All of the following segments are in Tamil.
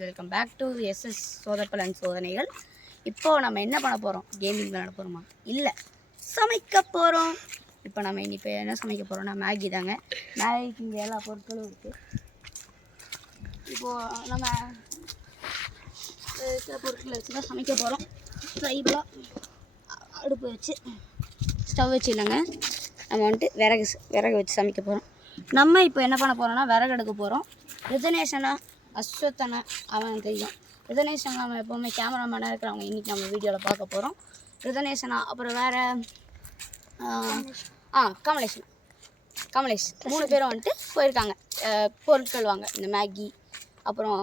வெல்கம் பேக் டு எஸ்எஸ் சோதப்பலன் சோதனைகள். இப்போது நம்ம என்ன பண்ண போகிறோம்? கேமிங் விளையாட போகிறோமா? இல்லை, சமைக்க போகிறோம். இப்போ நம்ம இப்போ என்ன சமைக்க போகிறோம்னா மேகி தாங்க. மேகிக்கு இங்கே எல்லா பொருட்களும் இருக்குது. இப்போது நம்ம சில பொருட்களை வச்சு தான் சமைக்க போகிறோம். ட்ரைபலாக அடுப்பு வச்சு ஸ்டவ் வச்சு இல்லைங்க, நம்ம வந்துட்டு விறகு வச்சு சமைக்க போகிறோம். நம்ம இப்போ என்ன பண்ண போகிறோம்னா விறகு எடுக்க போகிறோம். ரிதனேஷனா அஸ்வத்தனை அவன் தெரியும். ரிதனேஷன் நம்ம எப்போவுமே கேமராமேனாக இருக்கிறவங்க இன்றைக்கி நம்ம வீடியோவில் பார்க்க போகிறோம். ரிதனேஷனா அப்புறம் வேறு கமலேஷ் 3 பேரும் வந்துட்டு போயிருக்காங்க பொருட்கள் வாங்க. இந்த மேகி அப்புறம்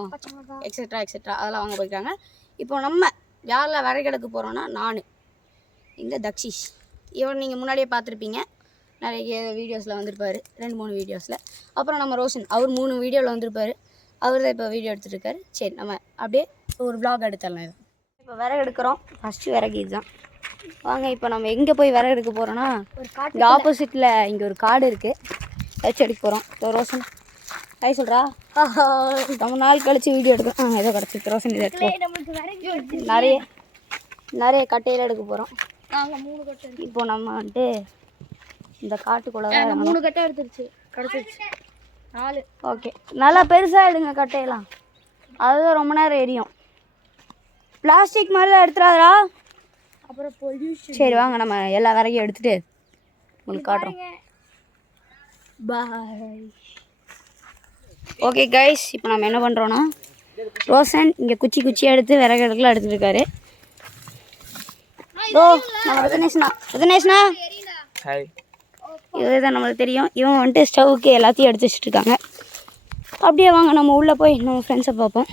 எக்ஸெட்ரா அதெல்லாம் வாங்க போயிருக்காங்க. இப்போ நம்ம யாரில் விறகு எடுக்க போகிறோன்னா நான், இந்த தக்ஷிஷ், இவன் நீங்கள் முன்னாடியே பார்த்துருப்பீங்க, நிறைய வீடியோஸில் வந்திருப்பார், 2-3 வீடியோஸில். அப்புறம் நம்ம ரோஷன், அவர் 3 வீடியோவில் வந்திருப்பார். அவர் தான் இப்போ வீடியோ எடுத்துகிட்டு இருக்காரு. சரி, நம்ம அப்படியே ஒரு வ்ளாக் எடுத்துடலாம். இது இப்போ விறகு எடுக்கிறோம். ஃபஸ்ட்டு விறகு இதுதான். வாங்க இப்போ நம்ம எங்கே போய் விறகு எடுக்க போகிறோன்னா, இங்கே ஆப்போசிட்டில் இங்கே ஒரு காடு இருக்குது, வச்சு எடுக்க போகிறோம். இப்போ ரோஷன் ஹாய் சொல்கிறா. ரொம்ப நாள் கழிச்சு வீடியோ எடுக்கிறோம். ஏதோ கிடச்சிருக்கு. ரோஷன் இதை எடுப்போம். நிறைய கட்டையில் எடுக்க போகிறோம். இப்போ நம்ம வந்துட்டு இந்த காட்டுக்குள்ள 3 கட்டை கிடச்சிருச்சு 4. ஓகே, நல்லா பெருசாக எடுங்க கட்டையெல்லாம், அதுதான் ரொம்ப நேரம் எரியும். பிளாஸ்டிக் மாதிரிலாம் எடுத்துடாதா, அப்புறம் பொல்யூஷன். சரி வாங்க நம்ம எல்லா விறகையும் எடுத்துகிட்டு உங்களுக்கு காட்டுறோம். பாய். ஓகே கைஸ், இப்போ நம்ம என்ன பண்ணுறோன்னா, ரோஷன் இங்கே குச்சியாக எடுத்து விறகு எடுக்கலாம் எடுத்துகிட்டு இருக்காரு. ஓ நம்ம ரிதனேஷ்னா ஹாய். இதுதான் நம்மளுக்கு தெரியும். இவன் வந்துட்டு ஸ்டவ்வுக்கு எல்லாத்தையும் எடுத்து வச்சுட்டு இருக்காங்க. அப்படியே வாங்க நம்ம உள்ளே போய் நம்ம ஃப்ரெண்ட்ஸை பார்ப்போம்.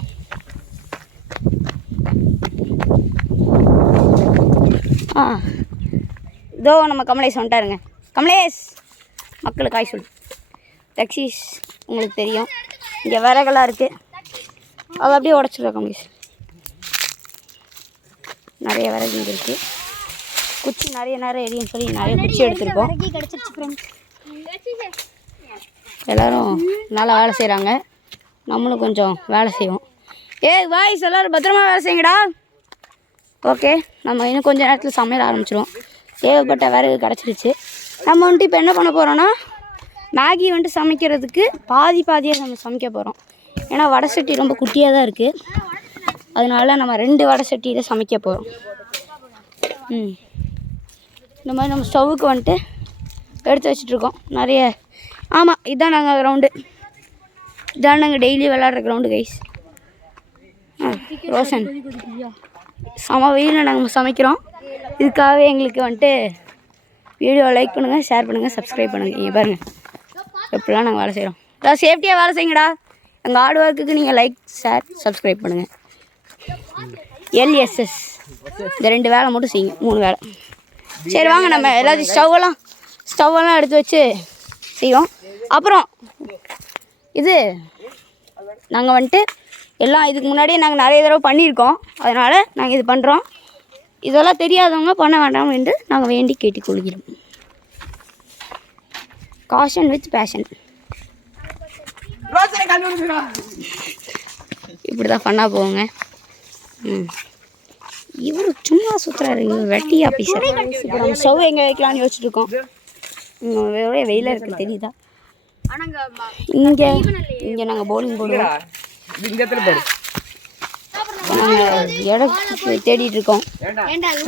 இதோ நம்ம கமலேஷ் வந்துட்டாருங்க. கமலேஷ் மக்களுக்கு காய் சொல்லு. தக்ஷீஷ் உங்களுக்கு தெரியும், இங்கே விறகெல்லாம் இருக்குது, அதை அப்படியே உடச்சிருக்கோம். கமலேஷ் நிறைய விறகு இங்கே இருக்குது. குச்சி நிறைய எரியும் சொல்லி நிறைய குச்சி எடுத்துருக்கோம். எல்லோரும் நல்லா வேலை செய்கிறாங்க, நம்மளும் கொஞ்சம் வேலை செய்வோம். வாய்ஸ் எல்லோரும் பத்திரமா வேலை செய்யுங்கடா. ஓகே, நம்ம இன்னும் கொஞ்சம் நேரத்தில் சமையல் ஆரம்பிச்சிடுவோம். தேவைப்பட்ட விறகு கிடச்சிருச்சு. நம்ம வந்துட்டு இப்போ என்ன பண்ண போகிறோன்னா, மேகி வந்துட்டு சமைக்கிறதுக்கு பாதியாக நம்ம சமைக்க போகிறோம். ஏன்னா வடை சட்டி ரொம்ப குட்டியாக தான் இருக்குது, அதனால நம்ம 2 வடை சட்டியில் சமைக்க போகிறோம். இந்த மாதிரி நம்ம ஸ்டவ்வுக்கு வந்துட்டு எடுத்து வச்சிட்ருக்கோம் நிறைய. ஆமாம், இதுதான் நாங்கள் கிரவுண்டு, இதான் நாங்கள் டெய்லி விளாட்ற கிரவுண்டு கைஸ். ரோஷன் செம வெயிலில் நாங்கள் சமைக்கிறோம். இதுக்காகவே எங்களுக்கு வந்துட்டு வீடியோ லைக் பண்ணுங்கள், ஷேர் பண்ணுங்கள், சப்ஸ்கிரைப் பண்ணுங்கள். இங்கே பாருங்கள் எப்படிலாம் நாங்கள் வேலை செய்கிறோம். அதான் சேஃப்டியாக வேலை செய்யுங்கடா. எங்கள் ஹார்ட் ஒர்க்குக்கு நீங்கள் லைக், ஷேர், சப்ஸ்கிரைப் பண்ணுங்கள். LSS இந்த 2 வேலை மட்டும் செய்யுங்க, 3 வேலை. சரி வாங்க நம்ம எல்லாத்தையும் ஸ்டவ்வெல்லாம் எடுத்து வச்சு செய்வோம். அப்புறம் இது நாங்கள் வந்துட்டு எல்லாம் இதுக்கு முன்னாடியே நாங்கள் நிறைய தடவை பண்ணியிருக்கோம், அதனால் நாங்கள் இது பண்ணுறோம். இதெல்லாம் தெரியாதவங்க பண்ண வேண்டாம் என்று நாங்கள் வேண்டி கேட்டுக்கொள்கிறோம். Caution with fashion. இப்படி தான் பண்ணா போவோங்க. இவர் சும்மா சுற்றுறாரு, வெட்டி ஆஃபீஸர். இப்போ நம்ம ஸ்டவ் எங்கே வைக்கலான்னு யோசிச்சுட்டு இருக்கோம். ஒரே வெயிலாக இருக்குது தெரியுதா. இங்கே நாங்கள் பவுலிங் போடுவோம். நாங்கள் இடம் தேடிட்டு இருக்கோம்.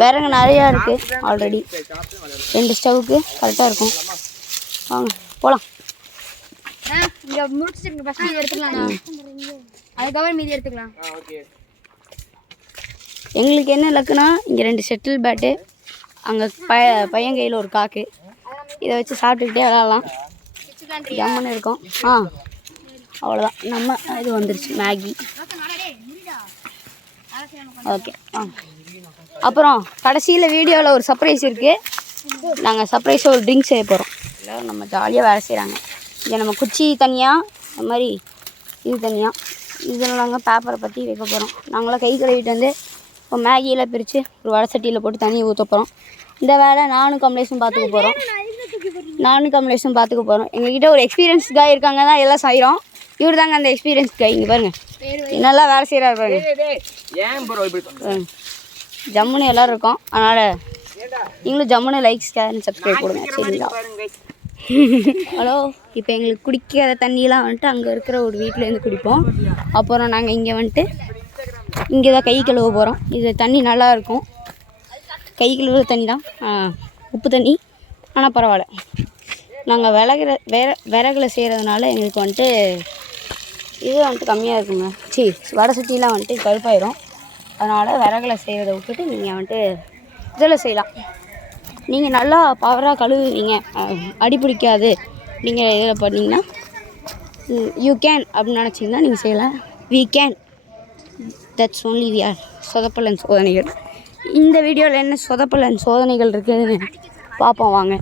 விறகு நிறையா இருக்குது ஆல்ரெடி. 2 ஸ்டவ்வுக்கு கரெக்டாக இருக்கும். வாங்க போகலாம். எங்களுக்கு என்ன லக்குனா, இங்கே 2 ஷட்டில் பேட்டு, அங்கே பையன் கையில் ஒரு காக்கு, இதை வச்சு சாப்பிட்டுக்கிட்டே விளாட்லாம். ஜம்முன்னு இருக்கும். அவ்வளோதான். நம்ம இது வந்துருச்சு மேகி. ஓகே அப்புறம் கடைசியில் வீடியோவில் ஒரு சர்ப்ரைஸ் இருக்குது. நாங்கள் சர்ப்ரைஸாக ஒரு ட்ரிங்க் செய்ய போகிறோம். எல்லோரும் நம்ம ஜாலியாக வேலை செய்கிறாங்க. இங்கே நம்ம குச்சி தனியாக, அது மாதிரி இது தனியாக, இதில் நாங்கள் பேப்பரை பற்றி வைக்க போகிறோம். நாங்களாம் கை கழுவிட்டு வந்து இப்போ மேகியில் பிரித்து ஒரு வடை சட்டியில் போட்டு தண்ணியை ஊற்ற போகிறோம். இந்த வேலை நானும் கமலேஷும் பார்த்துக்க போகிறோம். எங்ககிட்ட ஒரு எக்ஸ்பீரியன்ஸ் காய் இருக்காங்க தான் எல்லாம் செய்கிறோம். இவர் தாங்க அந்த எக்ஸ்பீரியன்ஸ் கை. இங்கே பாருங்க நல்லா வேலை செய்கிறாரு பாருங்க. ஜம்முன்னு எல்லோரும் இருக்கோம். அதனால் நீங்களும் ஜம்முன்னு லைக் ஷேர் சப்ஸ்கிரைப் கொடுங்க சரிங்களா. ஹலோ, இப்போ எங்களுக்கு குடிக்காத தண்ணியெலாம் வந்துட்டு அங்கே இருக்கிற ஒரு வீட்டிலேருந்து குடிப்போம். அப்புறம் நாங்கள் இங்கே வந்துட்டு இங்கே தான் கை கழுவ போகிறோம். இது தண்ணி நல்லாயிருக்கும். கை கழுவுற தண்ணி தான், உப்பு தண்ணி. ஆனால் பரவாயில்ல, நாங்கள் விறகுல செய்கிறதுனால எங்களுக்கு வந்துட்டு இது வந்துட்டு கம்மியாக இருக்குங்க. வடை சட்டிலாம் வந்துட்டு கருப்பாயிடும். அதனால் விறகுல செய்கிறத விட்டுட்டு நீங்கள் வந்துட்டு இதில் செய்யலாம். நீங்கள் நல்லா பவராக கழுவுவீங்க, அடி பிடிக்காது, நீங்கள் இதில் பண்ணிங்கன்னா யூ கேன் அப்படின்னு நினச்சிங்கன்னா நீங்கள் செய்யலாம். We can, that's only we are. சொதப்பலன் சோதனைகள். இந்த வீடியோவில் என்ன சொதப்பலன் சோதனைகள் இருக்குதுன்னு பார்ப்போம் வாங்க.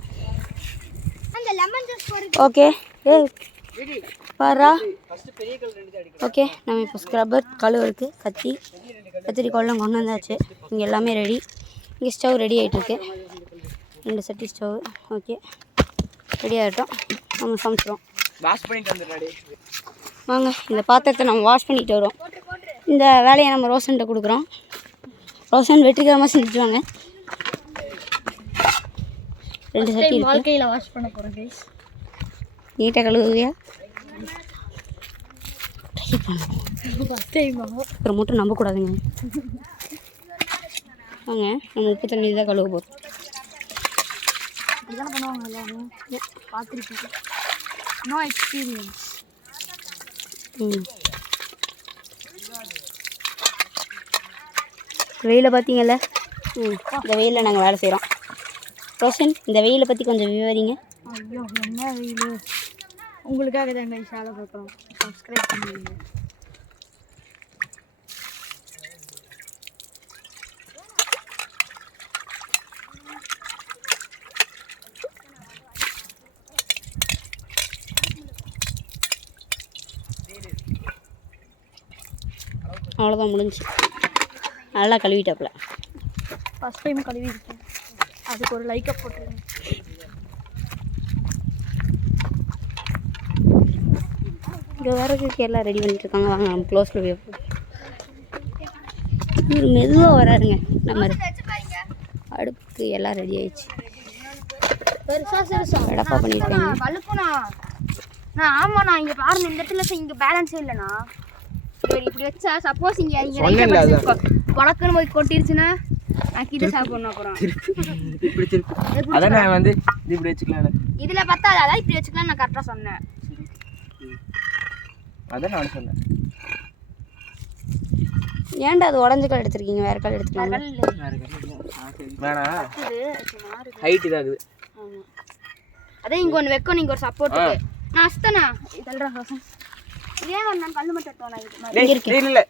ஓகே பாரா. ஓகே, நம்ம இப்போ ஸ்க்ரப்பர் கழுவுறதுக்கு கத்திரி கோலம் கொண்டு வந்தாச்சு. இங்கே எல்லாமே ரெடி. இங்கே ஸ்டவ் ரெடி ஆகிட்டுருக்கு. 2 சட்டி ஸ்டவ். ஓகே, ரெடி ஆகிட்டோம். நம்ம சமைச்சிடும் வாஷ் பண்ணிட்டு வந்துடுறாடி வாங்க. இந்த பாத்திரத்தை நம்ம வாஷ் பண்ணிட்டு வரோம். இந்த வேலையை நம்ம ரோஷன்கிட்ட கொடுக்குறோம். ரோஷன் வெற்றிகரமாக செஞ்சுட்டு 2 சட்டி வாழ்க்கையில் வாஷ் பண்ண போகிறோம் கைஸ். நீட்டாக கழுவுவியா? அப்புறம் மட்டும் நம்பக்கூடாதுங்க. வாங்க, நம்ம உப்பு தண்ணி தான் கழுவ போகிறோம். இதெல்லாம் பண்ணுவாங்க எல்லாரும் பார்த்துருக்கீங்க. No experience. வெயிலை பார்த்தீங்கல்ல. இந்த வெயிலில் நாங்கள் வேலை செய்கிறோம். ரோஷன், இந்த வெயிலை பற்றி கொஞ்சம் விவரிங்க. ஐயோ, என்ன வெயில்! உங்களுக்காக தான் எங்கள் சேனலை பார்க்குறோம். சப்ஸ்கிரைப் பண்ணுவீங்க. அவ்வளோதான், முடிஞ்சு. நல்லா கழுவிட்டாப்புல. First time கழுவிருக்கேன். அதுக்கு ஒரு லைக்கை போட்டுருங்க. இங்கே வரதுக்கு எல்லாம் ரெடி பண்ணிட்டுருக்காங்க. வாங்க, நம்ம க்ளோஸில் போய் இவர் மெதுவாக வராருங்க. நம்ம அடுப்புக்கு எல்லாம் ரெடி ஆயிடுச்சு. எடப்பா பண்ணியிருக்காங்க. ஆமாண்ணா, இங்கே பாருங்க, இந்த இடத்துல இங்கே பேலன்ஸே இல்லைண்ணா. இப்படி வச்சா சப்போஸ் இங்கே வழக்குன்னு போய் கொட்டிருச்சுன்னா நான் கீழே சாப்பிடணும். அப்புறம் அதான் வந்து இப்படி வச்சுக்கலாம். இதில் பார்த்தா அதான் இப்படி வச்சுக்கலாம். நான் கரெக்டாக சொன்னேன். அதான் நான் சொன்னேன். ஏன்டா அது உடஞ்ச கல் எடுத்துருக்கீங்க? வேறு கல் எடுத்துக்கலாம். வேணா, ஹைட் இதாகுது. ஆமாம், அதே இங்கே ஒன்று வைக்கணும். நீங்கள் ஒரு சப்போர்ட்டுக்கு. நான் அஸ்தனா இதெல்லாம் ரோசன் ஏன் நான் கல் மட்டும் எடுத்தோம். இல்லை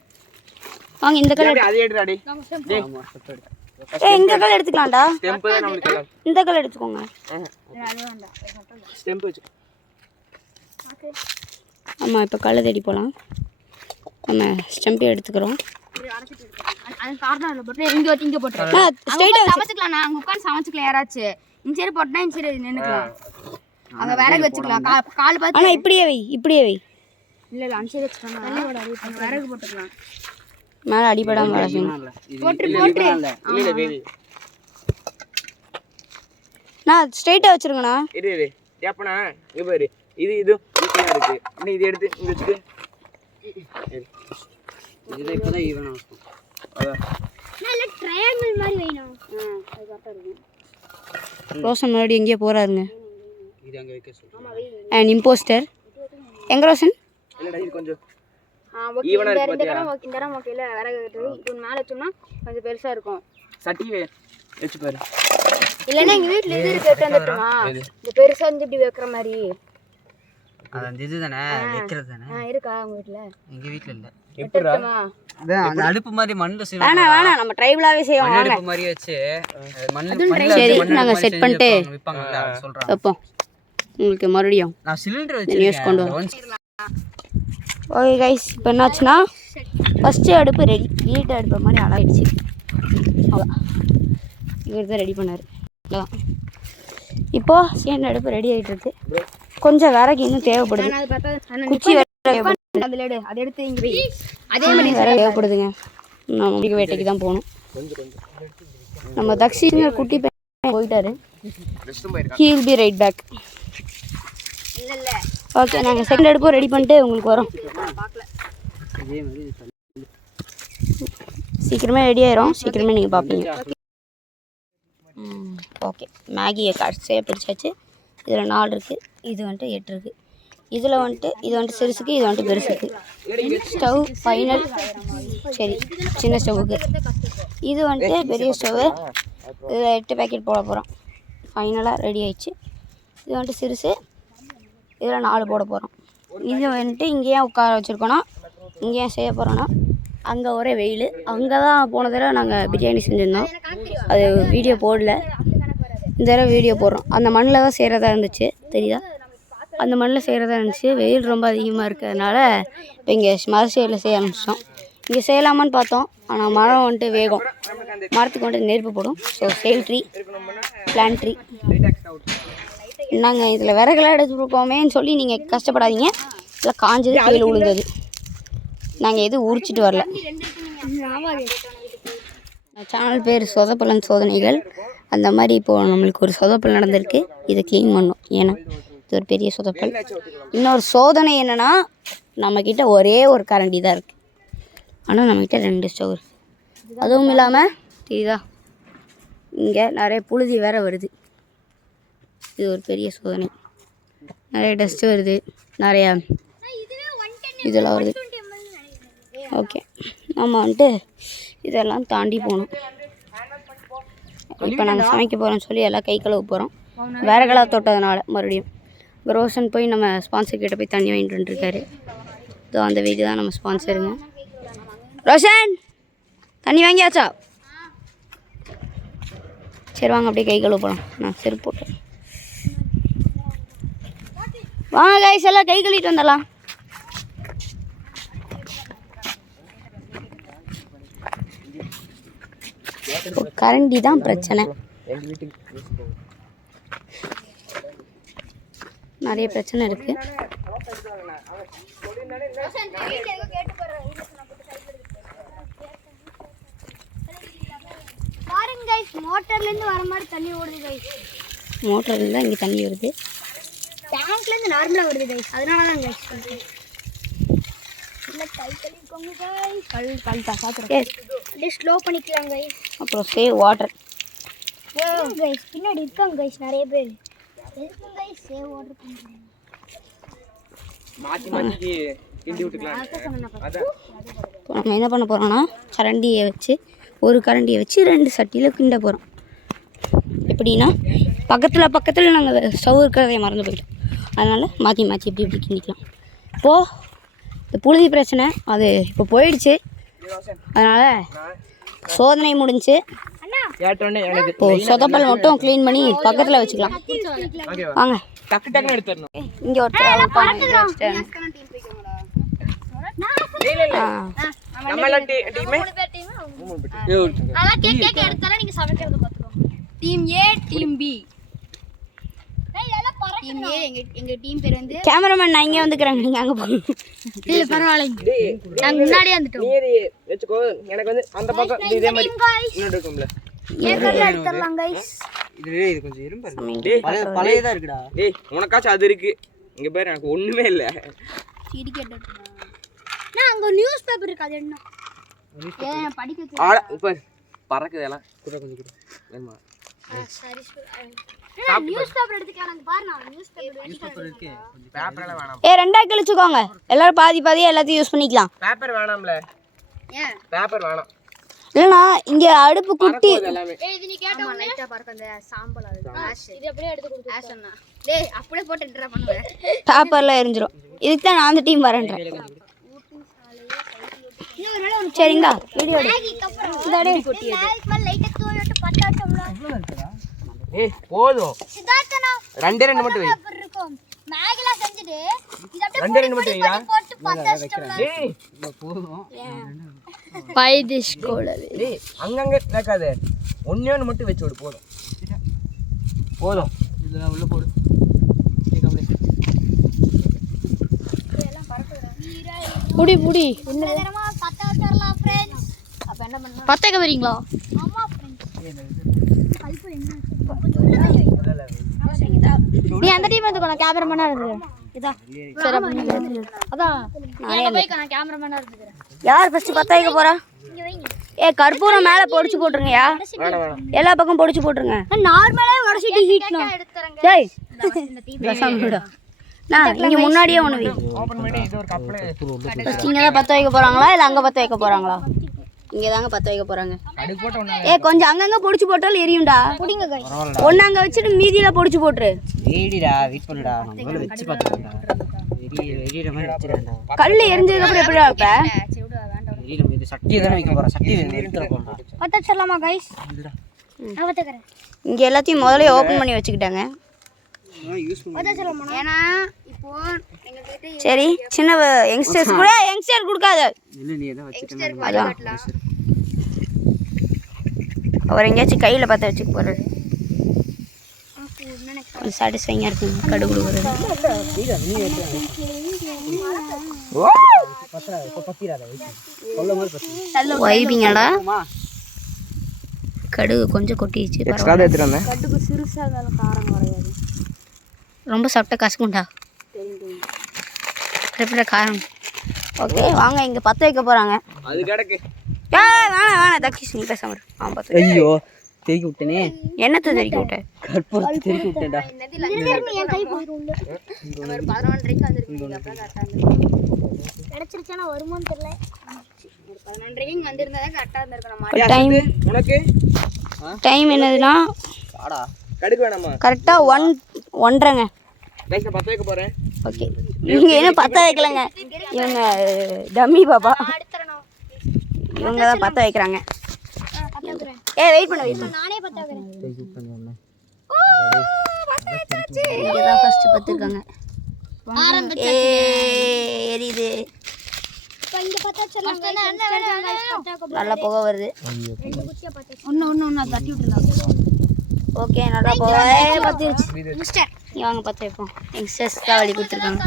வாங்க, இந்த கல் அது எடுறாடி. இந்த கல் எடுத்துக்கலாம்டா. இந்த கல் எடுத்துக்கோங்க. ஆமாம், இப்போ கல் தேடி போகலாம். நம்ம ஸ்டெம்பே எடுத்துக்கிறோம். சமைச்சுக்கலாம். அங்கே உட்காந்து சமைச்சுக்கலாம். யாராச்சும் இந்த சைடு போட்டா இந்த சைடு நின்றுக்கலாம். அங்கே விறகு வச்சுக்கலாம். கால் பார்த்து. ஆனால் இப்படியே வை, இப்படியே வை. இல்லை இல்லை, அந்த சைடு வச்சுக்கலாம். விறகு போட்டுக்கலாம். மேலே அடிபடாமல் வேலை செய்யணும். போட்டு நான் ஸ்ட்ரைட்டாக வச்சுருங்கண்ணா. இது ஏப்பண்ணா, இங்கே பாரு, இது இருக்கு. இன்னும் இது எடுத்து இங்கே வச்சுட்டு இதில் இப்போ தான் ஈவனாக இருக்கும். அதான் ட்ரையாங்கிள் மாதிரி வேணும். அது கரெக்டாக இருக்கும். ரோஷன் மறுபடியும் எங்கேயோ போகிறாருங்க. இது அங்கே வைக்க சொல்லுங்கள். அண்ட் இம்போஸ்டர் எங்கே ரோஷன்? இல்லைடா, இது கொஞ்சம் ஈவனாக இருக்கு. இந்த இடம் ஓகே. இல்லை, விறகு இது மேலே வச்சோம்னா கொஞ்சம் பெருசாக இருக்கும். சட்டி வச்சு பாரு. இல்லைன்னா எங்கள் வீட்டில் இது இருக்கு. வந்துட்டுமா இந்த பெருசாக இருந்து இப்படி வைக்கிற மாதிரி. அது அந்த இது தானே வைக்கிறது தானே இருக்கா உங்கள் வீட்டில்? எங்கள் வீட்டில் இல்லை. எப்படிடா அந்த அடுப்பு மாதிரி மண்ணில் செய்வோம். வேணாம், நம்ம ட்ரைவலாகவே செய்வோம். அடுப்பு மாதிரி வச்சு சரி, நாங்கள் செட் பண்ணிட்டு விற்பாங்கல்ல, சொல்கிறோம். வைப்போம். உங்களுக்கு மறுபடியும் நான் சிலிண்டர் வச்சு யூஸ் கொண்டு வரோம். ஓகே கைஸ், இப்போ என்னாச்சுன்னா ஃபஸ்ட்டு அடுப்பு ரெடி. வீட்டு அடுப்பு மாதிரி ஆளாயிடுச்சு. அவ்வளோ இவர் தான் ரெடி பண்ணார். அவ்வளோதான். இப்போது சேர்ந்த அடுப்பு ரெடி ஆகிட்டு இருக்கு. கொஞ்சம் விறகு இன்னும் தேவைப்படுது. குச்சி அதை எடுத்து இங்கே போய் அதே மாதிரி வேறு தேவைப்படுதுங்க. நம்ம முடிக்க வேட்டைக்கு தான் போகணும். நம்ம தக்ஷிங்க குட்டி பையன் போயிட்டாரு. He will be right back. Okay, நாங்கள் செகண்ட் அடுப்பும் ரெடி பண்ணிட்டு உங்களுக்கு வரோம். சீக்கிரமே ரெடி ஆயிரும், சீக்கிரமே நீங்கள் பார்ப்பீங்க. ஓகே, மேகியை கடைசியாக பிரிச்சாச்சு. இதில் 4 இருக்குது, இது வந்துட்டு 8 இருக்குது. இதில் வந்துட்டு இது வந்துட்டு சிறுசுக்கு, இது வந்துட்டு பெருசுக்கு. Stove final. சரி, சின்ன ஸ்டவ்வுக்கு. இது வந்துட்டு பெரிய ஸ்டவ்வு. இதில் 8 பேக்கெட் போட போகிறோம். ஃபைனலாக ரெடி ஆயிடுச்சு. இது வந்துட்டு சிறுசு, இதில் 4 போட போகிறோம். இது வந்துட்டு இங்கேயே உட்கார வச்சுருக்கோன்னா, இங்கேயே செய்ய போகிறோன்னா, அங்கே ஒரே வெயில். அங்கே தான் போன தடவை நாங்கள் பிரியாணி செஞ்சுருந்தோம். அது வீடியோ போடல, இந்த தடவை வீடியோ போடுறோம். அந்த மண்ணில் தான் செய்கிறதா இருந்துச்சு, தெரியுதா? அந்த மண்ணில் செய்கிறதா இருந்துச்சு. வெயில் ரொம்ப அதிகமாக இருக்கிறதுனால இப்போ இங்கே மரசேரியில் செய்ய ஆரம்பிச்சிட்டோம். இங்கே செய்யலாமான்னு பார்த்தோம், ஆனால் மரம் வந்துட்டு வேகம், மரத்துக்கு வந்துட்டு நெருப்பு போடும். So sale tree, plan tree. நாங்கள் இதில் விறகுலாம் எடுத்துருக்கோமேன்னு சொல்லி நீங்கள் கஷ்டப்படாதீங்க. இதில் காஞ்சது கீழே விழுந்தது. நாங்கள் எதுவும் உரிச்சிட்டு வரல. சேனல் பேர் சொதப்பலன் சோதனைகள். அந்த மாதிரி இப்போது நம்மளுக்கு ஒரு சொதப்பல் நடந்திருக்கு. இதை க்ளீன் பண்ணோம், ஏன்னா இது ஒரு பெரிய சொதப்பல். இன்னொரு சோதனை என்னென்னா, நம்மக்கிட்ட ஒரே ஒரு கரண்டி தான் இருக்குது, ஆனால் நம்மக்கிட்ட 2 ஸ்டவ் இருக்குது. அதுவும் இல்லாமல் தெரியுதா, இங்கே நிறைய புழுதி வேறு வருது. இது ஒரு பெரிய சோதனை. நிறைய டஸ்ட்டு வருது, நிறையா இதெல்லாம் வருது. ஓகே, நம்ம வந்துட்டு இதெல்லாம் தாண்டி போகணும். இப்போ நாங்கள் சமைக்க போகிறோம்னு சொல்லி எல்லாம் கை கழுவ போகிறோம். விறகெல்லாம் தொட்டதுனால மறுபடியும் ரோஷன் போய் நம்ம ஸ்பான்சர் கிட்ட போய் தண்ணி வாங்கிட்டு வந்துருக்காரு. இதோ அந்த வீடு தான் நம்ம ஸ்பான்சருங்க. ரோஷன், தண்ணி வாங்கியாச்சா? சரி வாங்க, அப்படியே கை கழுவ போகலாம். நான் செருப்பு போட்டேன். வாங்க கைஸ், எல்லாம் கை கழுவிட்டு வந்துடலாம். கரண்டி தான் பிரச்சனை. நிறைய பிரச்சனை இருக்கு. பாருங்க गाइस, மோட்டர்ல இருந்து வர மாதிரி தண்ணி ஓடுது गाइस. மோட்டர்ல இருந்து இங்க தண்ணி வருது. டேங்க்ல இருந்து நார்மலா வருது गाइस. அதனால தான் गाइस சொல்றேன். இல்ல கை கழுவிக்கோங்க गाइस. கழுவிட்டா சாத்துறேன். அப்படியே ஸ்லோ பண்ணிக்கலாம் गाइस. அப்புறம் சேவ் வாட்டர். गाइस பின்னாடி இருக்காங்க गाइस நிறைய பேர். எதுக்கு गाइस சேவ் வாட்டர் பண்றீங்க? மாத்தி மாத்தி கிண்டி விட்டுக்கலாம். இப்போ நம்ம என்ன பண்ண போகிறோம்னா, கரண்டியை வச்சு ஒரு கரண்டியை வச்சு 2 சட்டியில் கிண்ட போகிறோம். எப்படின்னா, பக்கத்தில் நாங்கள் ஸ்டவ் இருக்கிறதைய மறந்து போயிட்டோம். அதனால் மாற்றி மாற்றி இப்படி கிண்டிக்கலாம். இப்போது இந்த புழுதி பிரச்சனை அது இப்போ போயிடுச்சு. அதனால் சோதனை முடிஞ்சு இப்போது சொதப்பல் மட்டும் க்ளீன் பண்ணி பக்கத்தில் வச்சுக்கலாம். வாங்க, டக்கு டக்குன்னு எடுத்துறணும். இங்கே ஒருத்தர் நம்மலாம் டீமே அதான் கேக் எடுத்தால நீங்க சமைக்கிறது பாத்துக்கோங்க. Team A, team B. Team A எங்க டீம் பேர் வந்து கேமராமேன். நான் இங்கே வந்துக்கிறேன், நீங்கள் அங்கே போகணும். இல்ல பரவாயில்லைங்க, நாங்க முன்னாடியே வந்துட்டோம். நீ வெச்சுக்கோ, எனக்கு வந்து அந்த பக்கம் இதே மாதிரி இன்னொரு இருக்கும்ல, ஏக்கர்ல எடுத்துறலாம் गाइस. இது கொஞ்சம் இரும்பு இருக்கு. பழையதா இருக்குடா. டேய் உனக்காச்சும் அது இருக்கு, இங்க பாரு எனக்கு ஒண்ணுமே இல்ல. சிடி கேட்டா நான் அங்க நியூஸ் பேப்பர் இருக்கு, அது என்ன ஏன் படிக்கிறது? ஆட பாரு பறக்குது எல்லாம். கூட கொஞ்சம் கூட வேணுமா? சரி நான் நியூஸ் பேப்பர் எடுத்துக்கலாம். அங்க பாரு, நான் நியூஸ் பேப்பர் இருக்கு. பேப்பர் எல்லாம் வேணாம். 2 கிழிச்சுக்கோங்க. எல்லாரும் பாதி எல்லாத்தையும் யூஸ் பண்ணிக்கலாம். பேப்பர் வேணாம்ல. ஏன் பேப்பர் வேணாம்? இல்லைண்ணா, இங்கே அடுப்பு குட்டி. இது நீ கேட்ட லைட்டா பாருங்க, அந்த சாம்பல் அது ஆஷ். இது அப்படியே எடுத்து கொடுத்து ஆஷ் அண்ணா. டேய் அப்படியே போட்டு என்ட்ரா பண்ணுவேன். பேப்பர்லாம் எரிஞ்சிரும். இதுக்கு தான் நான் அந்த டீம் வரேன்றேன். சரிங்களா, வீடியோ இந்த டேய் நாளைக்கு மேல லைட்டா தூவிட்டு பட்டாட்டம்ல. ஏய் போதும், சிதார்த்தனா 2 மட்டும் வை. பேப்பர் இருக்கும். மேகில செஞ்சிட்டு இது அப்படியே 2 மட்டும் வைடா. போட்டு பட்டாட்டம்ல. ஏய் போதும். பைதிஷ் கோலவே. டேய் அங்கங்க வைக்காத, ஒண்ணே மட்டும் வெச்சு விடு. போதும் போதும். இதெல்லாம் உள்ள போடு. கேக்கவே எல்லாம் பறக்குது. புடி புடி பத்த வச்சிரலாம் ஃப்ரெண்ட்ஸ். அப்ப என்ன பண்ணலாம்? பத்த வைக்க வரீங்களா? ஆமா ஃப்ரெண்ட்ஸ். கல்பு என்ன? நீ அந்த டீம் எடுத்துக்கோ, கேமராமேனா இருக்கு. இதா சரி அதான் நானே போய் நான் கேமராமேனா இருக்குறேன். யார் ஃபர்ஸ்ட் பத்த வைக்க போறா? இங்க வைங்க. கற்பூரம் மேல பொடிச்சு போட்டுருங்கயா. எல்லா பக்கம் பொடிச்சு போட்டுருங்க. நார்மலா வடசிட்டி ஹீட்னா டேய் பேசாமடா. நான் இங்க முன்னாடியே ஒண்ணு வை. ஓபன் பண்ணி இது ஒரு கப்ல ஃபர்ஸ்ட் இங்க தான் பத்த வைக்க போறாங்களா இல்ல அங்க பத்த வைக்க போறாங்களா? இங்க தாங்க பத்த வைக்க போறாங்க. கடுகு போட்டு ஒண்ணா கொஞ்சம் அங்கங்க பொடிச்சு போட்டாலும் எரியும்டா. புடிங்க गाइस. ஒண்ணு அங்க வச்சிட்டு மீதியில பொடிச்சு போட்டுரு. ஏடிடா வெயிட் பண்ணுடா. நம்ம வெச்சு பாத்துடா. எரியிற மாதிரி வெச்சிரடா. கல்லு எரிஞ்சதுக்கு அப்புறம் எப்படிடா வைப்ப? எரியிற இது சட்டி தான வைக்க போறா. சட்டி எடுத்துற போறா. பத்த வச்சிரலாமா गाइस? நான் பத்தக்கறேன். இங்க எல்லாத்தையும் முதல்ல ஓபன் பண்ணி வச்சுக்கிட்டாங்க. பத்த வச்சிரலாமா? ஏனா இப்போ எங்க கிட்ட சரி சின்ன யங்ஸ்டர்ஸ் கூட யங்ஸ்டர் கொடுக்காத. இல்ல நீ ஏதோ வச்சிட்டேன். அவர் எங்கேயாச்சும் கையில பத்த வச்சுக்க போறாரு. கொஞ்சம் சாட்டிஸ்ஃபைங்கா இருக்கு கடுகு கொடுக்குறது. ஓ பத்தற இப்ப பத்திராத சொல்லும்போது பத்தி வைபிங்கடா. கடுகு கொஞ்சம் கொட்டிச்சு. எக்ஸ்ட்ரா ஏத்துறேன். கடுகு சிறுசா இருந்தால காரம் குறையாது. ரொம்ப சாப்பிட்டா கசக்கும்டா. ரெப்பிட காரம். ஓகே வாங்க இங்க பத்த வைக்க போறாங்க. அது கிடக்கு. வேணாம் தக்கிஸ் நீ பேசாம இரு. பத்த ஐயோ தேய்க்கி விட்டனே. என்னத்தை தெரிக்க விட்ட? கற்பூரத்தை தேய்க்கி விட்டேன்டா. என் கை போயிரும் உள்ள. ஒரு 11:30க்கு வந்திருக்கீங்க. அப்பதான் கரெக்ட்டா இருந்திருக்கும். கிடைச்சிருச்சனா வருமான்னு தெரியல. ஒரு 11:30க்கு இங்க வந்திருந்தா தான் கரெக்ட்டா இருந்திருக்கும். டைம் உனக்கு டைம் என்னதுன்னா ஆடா கடுகு வேணாமா? கரெக்ட்டா 1:30ங்க. கைஸ் நான் பத்த வைக்க போறேன். ஓகே இவங்க என்ன பத்த வைக்கலங்க. இவங்க டம்மி பாபா. இவங்க தான் பத்த வைக்கிறாங்க. வெயிட் பண்ணு. நானே பத்த வைக்கிறேன். இங்க தான் ஃபர்ஸ்ட் பத்திருக்காங்க. எரியுது. இப்போ இங்க பத்த வச்சிரலாம். நல்லா புகை வருது. ஒன்னு தட்டி விட்டுறலாம். ஓகே நல்லா புகை பத்திருச்சு. மிஸ்டர் இங்க வாங்க பத்த வைப்போம். யங்ஸ்டர்ஸ் தான் வழி கொடுத்துருக்காங்க.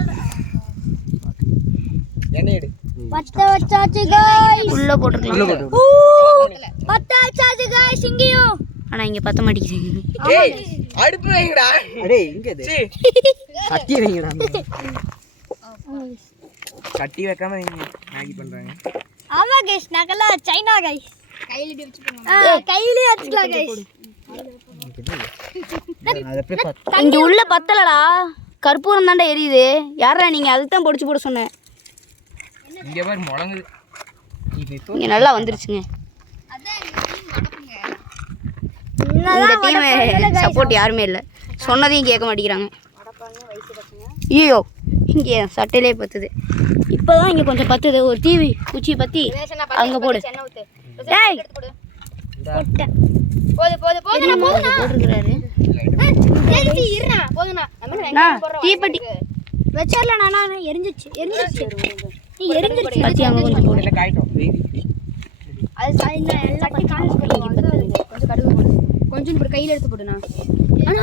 எண்ணெய் எடு. பத்த வச்சாச்சு गाइस. உள்ள போட்டுருக்கலாம். பத்த வச்சாச்சு गाइस இங்கேயும். ஆனா இங்க பத்த மாட்டேங்குது. ஏய் அடுப்பு வைங்கடா. அடே இங்க இது. சட்டி வைங்கடா. சட்டி வைக்காம வைங்க. மேகி பண்றாங்க. ஆமா गाइस நகலா சைனா गाइस. கையில வச்சு பண்ணுவாங்க. கையில வச்சுக்கலாம் गाइस. அத போய் பத்த. இங்க உள்ள பத்தலடா. கற்பூரம் தான்டா எரியுது. யாரா நீங்க அதுக்கு தான் பொடிச்சு போட சொன்னேன். இங்க பாரு முளங்குது. இங்க நல்லா வந்துருச்சுங்க. இந்த டீம் சப்போர்ட் யாருமே இல்லை. சொன்னதையும் கேட்க மாட்டேங்கிறாங்க. ஐயோ இங்கே சட்டையிலே பத்துது. இப்போதான் இங்கே கொஞ்சம் பத்துது. ஒரு டிவி குச்சி பற்றி அங்கே போடு. டேய் போட்டுருக்கிறாரு. தீப்பெட்டி வச்சிரலாம். நானா எரிஞ்சிச்சு பத்தி அங்கே கொஞ்சம் போடு. இல்ல காய்ட்டோம். அது சைடுல எல்லாம் பத்தி காமிச்சு கொஞ்சம் கடுகு போடு. கொஞ்சம் போடு கையில எடுத்து போடுனா. ஆனா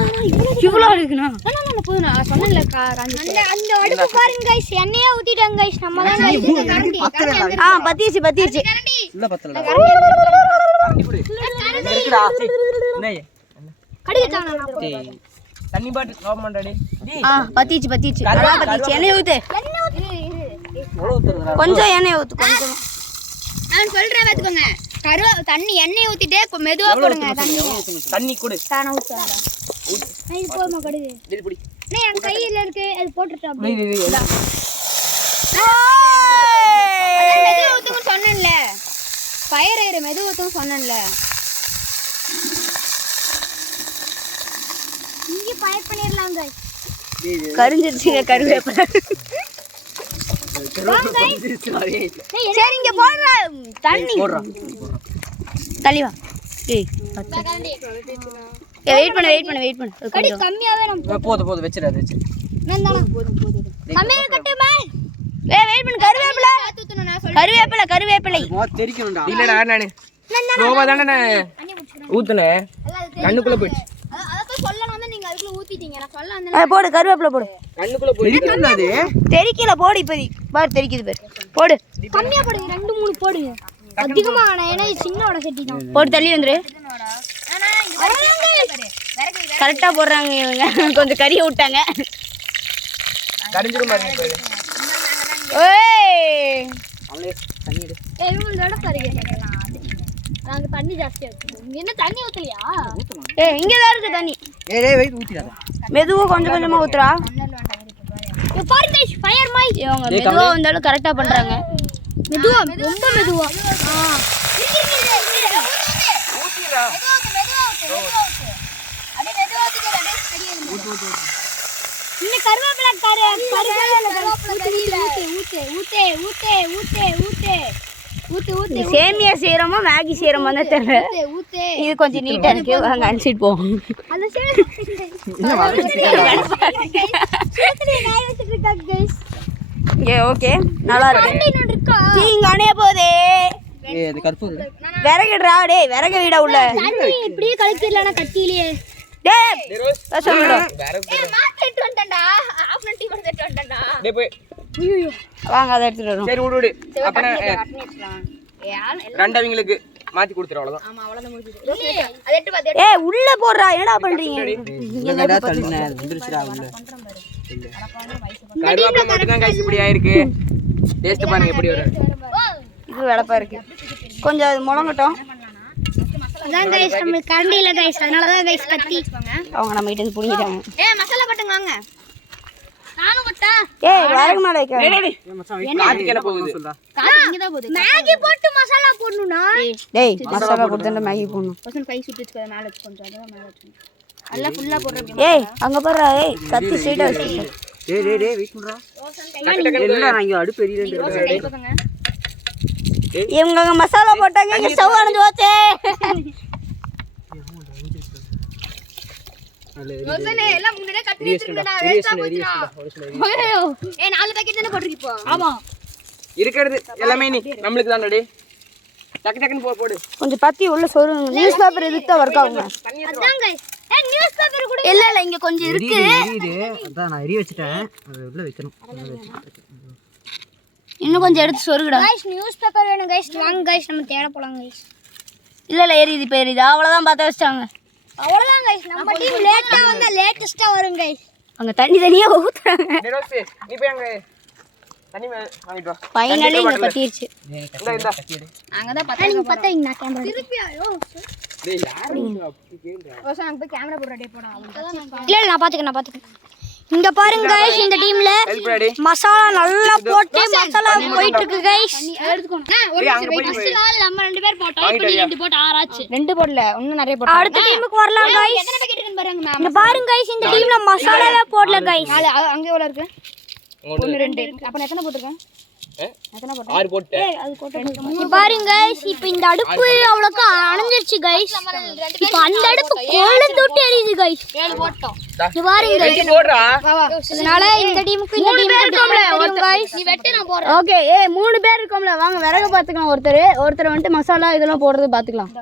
இவ்வளோ இருக்குண்ணா. போதும் நான் சொன்னேன்ல அந்த அடுப்பு பாருங்க गाइस. எண்ணெயே ஊத்திட்டாங்க गाइस. நம்ம தான் गाइस பத்திருச்சு. உள்ள பத்தலடா. கரண்டி போடு. இருக்குடா. என்னைய கடுகு தானா நான் போடு. டேய் தண்ணி பாட்டில் ஓபன் பண்றடி. பத்திருச்சு. அதான் பத்திருச்சு. எண்ணெய் ஊத்து. எவ்வளவு ஊத்துறடா? கொஞ்சம் எண்ணெய் ஊத்து. கொஞ்சம் நான் சொல்றேன் பாத்துக்கோங்க. தண்ணி எண்ணெய் ஊத்திட்டே மெதுவா போடுங்க. தண்ணி கொடு. தான ஊத்துறா. இது போமா கடுகு. இது புடி. என் கையில இருக்கு. அது போட்டுட்டா அப்படி. மெதுவா ஊத்துங்க சொன்னேன்ல. ஃபயர் ஏறு மெதுவா ஊத்துங்க சொன்னேன்ல. இங்க ஃபயர் பண்ணிரலாம் गाइस. கரிஞ்சிருச்சுங்க கருவேப்பிலை. சரி இங்க போடுற தண்ணி தள்ளி வா. வெயிட் பண்ணு. கடி கம்மியாவே நம்ம போதும் வெச்சிரு. அது வெச்சிரு. நான் தான போதும். கம்மியா கட்டு பாய். வெயிட் பண்ணு. கருவேப்பிலை தெரிக்கணும்டா. இல்லடா நானு ஸ்லோவா தான நான் ஊத்துனே. கண்ணுக்குள்ள போயிடுச்சு. அத சொல்லணும். நீங்க அதுக்குள்ள ஊத்திட்டீங்க. போடு கருவேப்பிலை போடு. கண்ணுக்குள்ள போயிடுது அது. தெரிக்கல போடு இப்போதைக்கு. பாரு தெரிக்குது பாரு. போடு. கம்மியா போடுங்க 2-3 போடுங்க. அதிகமா வேணாம் ஏன்னா இது சின்ன வடை சட்டி தான். போட்டு தள்ளி வந்துரு. கரெக்டா போடுறாங்க இவங்க. கொஞ்சம் கறியை விட்டாங்க. கரிஞ்சிரும் பாருங்க போய். ஏய் அவளே தண்ணி எடு. இவங்களோட பாருங்க. நாங்க தண்ணி ஜாஸ்தியா ஊத்துறோம். என்ன தண்ணி ஊத்தலையா? ஏய் இங்க தான் இருக்கு தண்ணி. ஏய் வெயிட் ஊத்திடாத. மெதுவா கொஞ்சம் கொஞ்சமா ஊத்துறா. இங்க பாருங்க ஃபயர் மை. இவங்க மெதுவா வந்தாலும் கரெக்டா பண்றாங்க. மெதுவா ரொம்ப மெதுவா. ஊத்திடா. இன்ன கருவேப்பிலை ஊத்து சேமியா செய்யறோமா மேகி செய்யறோமா தான் தெரியல. இது கொஞ்சம் நீட்டா இருக்கு. வாங்க அனுப்பிட்டு போவோம். அந்த சைடு ஏ ஓகே நல்லா இருக்கு. இங்க அணைய போதே. ஏய் அது கற்பூரம். விறகுடா டேய் விறகு வீடா உள்ள. தண்ணி இப்படியே கலக்கிடலாம்னா கட்டியிலே. டேய் சொல்லுடா. டேய் போய். வாங்க அதை எடுத்துட்டு வரோம். சரி விடு. அப்பனா ரெண்டவங்களுக்கு மாத்தி கொடுத்துற அவ்வளவுதான். ஆமா அவ்வளவுதான் முடிஞ்சது. ஏய் உள்ள போடுறா. என்னடா பண்றீங்க? என்னடா தள்ளினா வந்துருச்சுடா உள்ள. கருவேப்பிலை மட்டும் தான் கைஸ் இப்படி ஆயிருக்கு. டேஸ்ட் பாருங்க எப்படி வரும். இது வெளப்பா இருக்கு. கொஞ்சம் அது முளங்கட்டும். அதான் गाइस நம்ம கரண்டி இல்ல गाइस அதனால தான் गाइस கத்தி. அவங்க நம்ம கிட்ட இருந்து புடிங்கிட்டாங்க. ஏய் மசாலா போட்டுங்க. நானும் போட்டா. ஏய் விறகு மேல வைக்க. டேய் காத்திக்கல போகுது. காத்து இங்க தான் போகுது. மேகி போட்டு மசாலா போடணும்னா. டேய் மசாலா போட்டு மேகி போடணும். பசங்க கை சுட்டு வச்சுக்க மேல வச்சு கொஞ்சம் அதெல்லாம் மேல வச்சு. நல்லா ஃபுல்லா போடுறேன். ஏய் அங்க பாரு. ஏய் கத்தி ஸ்ட்ரைட்டா வச்சு. டேய் வெயிட் பண்றா. இல்ல நான் இங்க அடுப்பு எரியலன்னு பசங்க. இவங்க அங்க மசாலா போட்டாங்க. இங்க ஸ்டவ் அணைஞ்சு போச்சே. யோசனை எல்லாம் முன்னே கத்தி வச்சிருந்தா வேஸ்டா போச்சுடா. ஐயோ ஏய் 4 பாக்கெட் தான போட்டுருக்கு இப்போ. ஆமா இருக்குறது எல்லாமே நீ நமக்கு தான் டேய். டக்கு டக்குன்னு போடு. கொஞ்சம் பத்தி உள்ள சொருங்க. நியூஸ் பேப்பர் எதுக்கு தான் வர்க் ஆகுங்க. அதான் गाइस ஏய் நியூஸ் பேப்பர் கூட இல்ல இங்க கொஞ்சம் இருக்கு. அதான் நான் எரிய வச்சிட்டேன். அது உள்ள வைக்கணும். இன்னும் கொஞ்சம் எடுத்து சொருகுடா. गाइस நியூஸ் பேப்பர் வேணும் गाइस. வாங்க गाइस நம்ம தேட போலாம் गाइस. இல்ல எரியுது இப்ப எரியுது. அவ்வளவுதான் பார்த்து வச்சிட்டாங்க. அவ்வளவுதான் गाइस நம்ம டீம் லேட்டா வந்தா லேட்டஸ்டா வரும் गाइस. அங்க தண்ணி தனியா ஊத்துறாங்க. டேய் ரோஸ் நீ போய் அங்க தண்ணி வாங்கிட்டு வா. ஃபைனலி இங்க பத்திருச்சு. இந்த அங்க தான் பத்தா நீங்க பத்தா இங்க நான் கேமரா திருப்பி ஐயோ டேய் யாரு அப்படி கேக்குறா. ரோஸ் அங்க போய் கேமரா போடுற டே போடா. இல்ல நான் பாத்துக்கேன். இங்க பாருங்க गाइस இந்த டீம்ல மசாலா நல்லா போட்டு மசாலா போயிட்டு இருக்கு गाइस. எடுத்துக்கோங்க. ஒரு நிமிஷம் நம்ம 2 பேர் போட்டோம். இப்போ நீ 2 போட்டு ஆறாச்சு. 2 போடல. இன்னும் நிறைய போட்டோம். அடுத்த டீமுக்கு வரலாம் गाइस. எத்தனை பாக்கெட் இருக்குன்னு பாருங்க மேம். இங்க பாருங்க गाइस இந்த டீம்ல மசாலாவே போடல गाइस. அங்க எவ்வளவு இருக்கு? 1 2. அப்ப நான் எத்தனை போட்டுருக்கேன்? எத்தனை போட்டேன்? 6 போட்டேன். ஏய் அது போட்டு பாருங்க गाइस இப்போ இந்த அடுப்பு அவ்வளவுக்கு அணைஞ்சிருச்சு गाइस. இப்போ அந்த அடுப்பு கொழுந்து விட்டு எரியுது गाइस. 7 போட்டோம். இங்க பாருங்க गाइस போடுறா. அதனால இந்த டீமுக்கு இந்த டீமுக்கு இருக்கோம்ல गाइस. நீ வெட்டு நான் போறேன். ஓகே ஏய் 3 பேர் இருக்கோம்ல. வாங்க விறகு பாத்துக்கலாம். ஒருத்தர் வந்துட்டு மசாலா இதெல்லாம் போடுறது பாத்துக்கலாம்.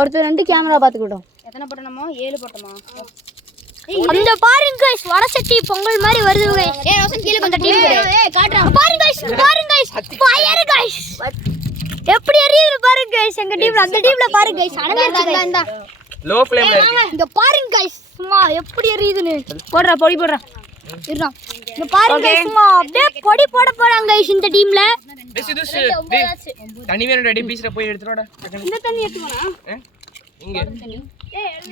ஒருத்தர் வந்து கேமரா பாத்துக்கிட்டோம். எத்தனை போட்டோமோ 7 போட்டோமா? அந்த பாருங்க गाइस வடை சட்டி பொங்கல் மாதிரி வருது गाइस. ஏய் ரோசன் கீழ கொஞ்சம் டீம் ஏய் காட்றா. பாருங்க गाइस ஃபயர் गाइस. எப்படி எரியுது பாருங்க गाइस எங்க டீம்ல. அந்த டீம்ல பாருங்க गाइस அடங்கிருச்சு. லோ ஃப்ளேம்ல இருக்கு. இங்க பாருங்க गाइस சும்மா எப்படி எரியுதுன்னு. போடுறா பொடி போடுறா. இருடா. இங்க பாருங்க गाइस சும்மா அப்படியே பொடி போட போறாங்க गाइस இந்த டீம்ல. தண்ணி வேணும் ரெடி பீஸ்ல போய் எடுத்துறடா. இந்த தண்ணி எடுத்துக்கோனா? இங்க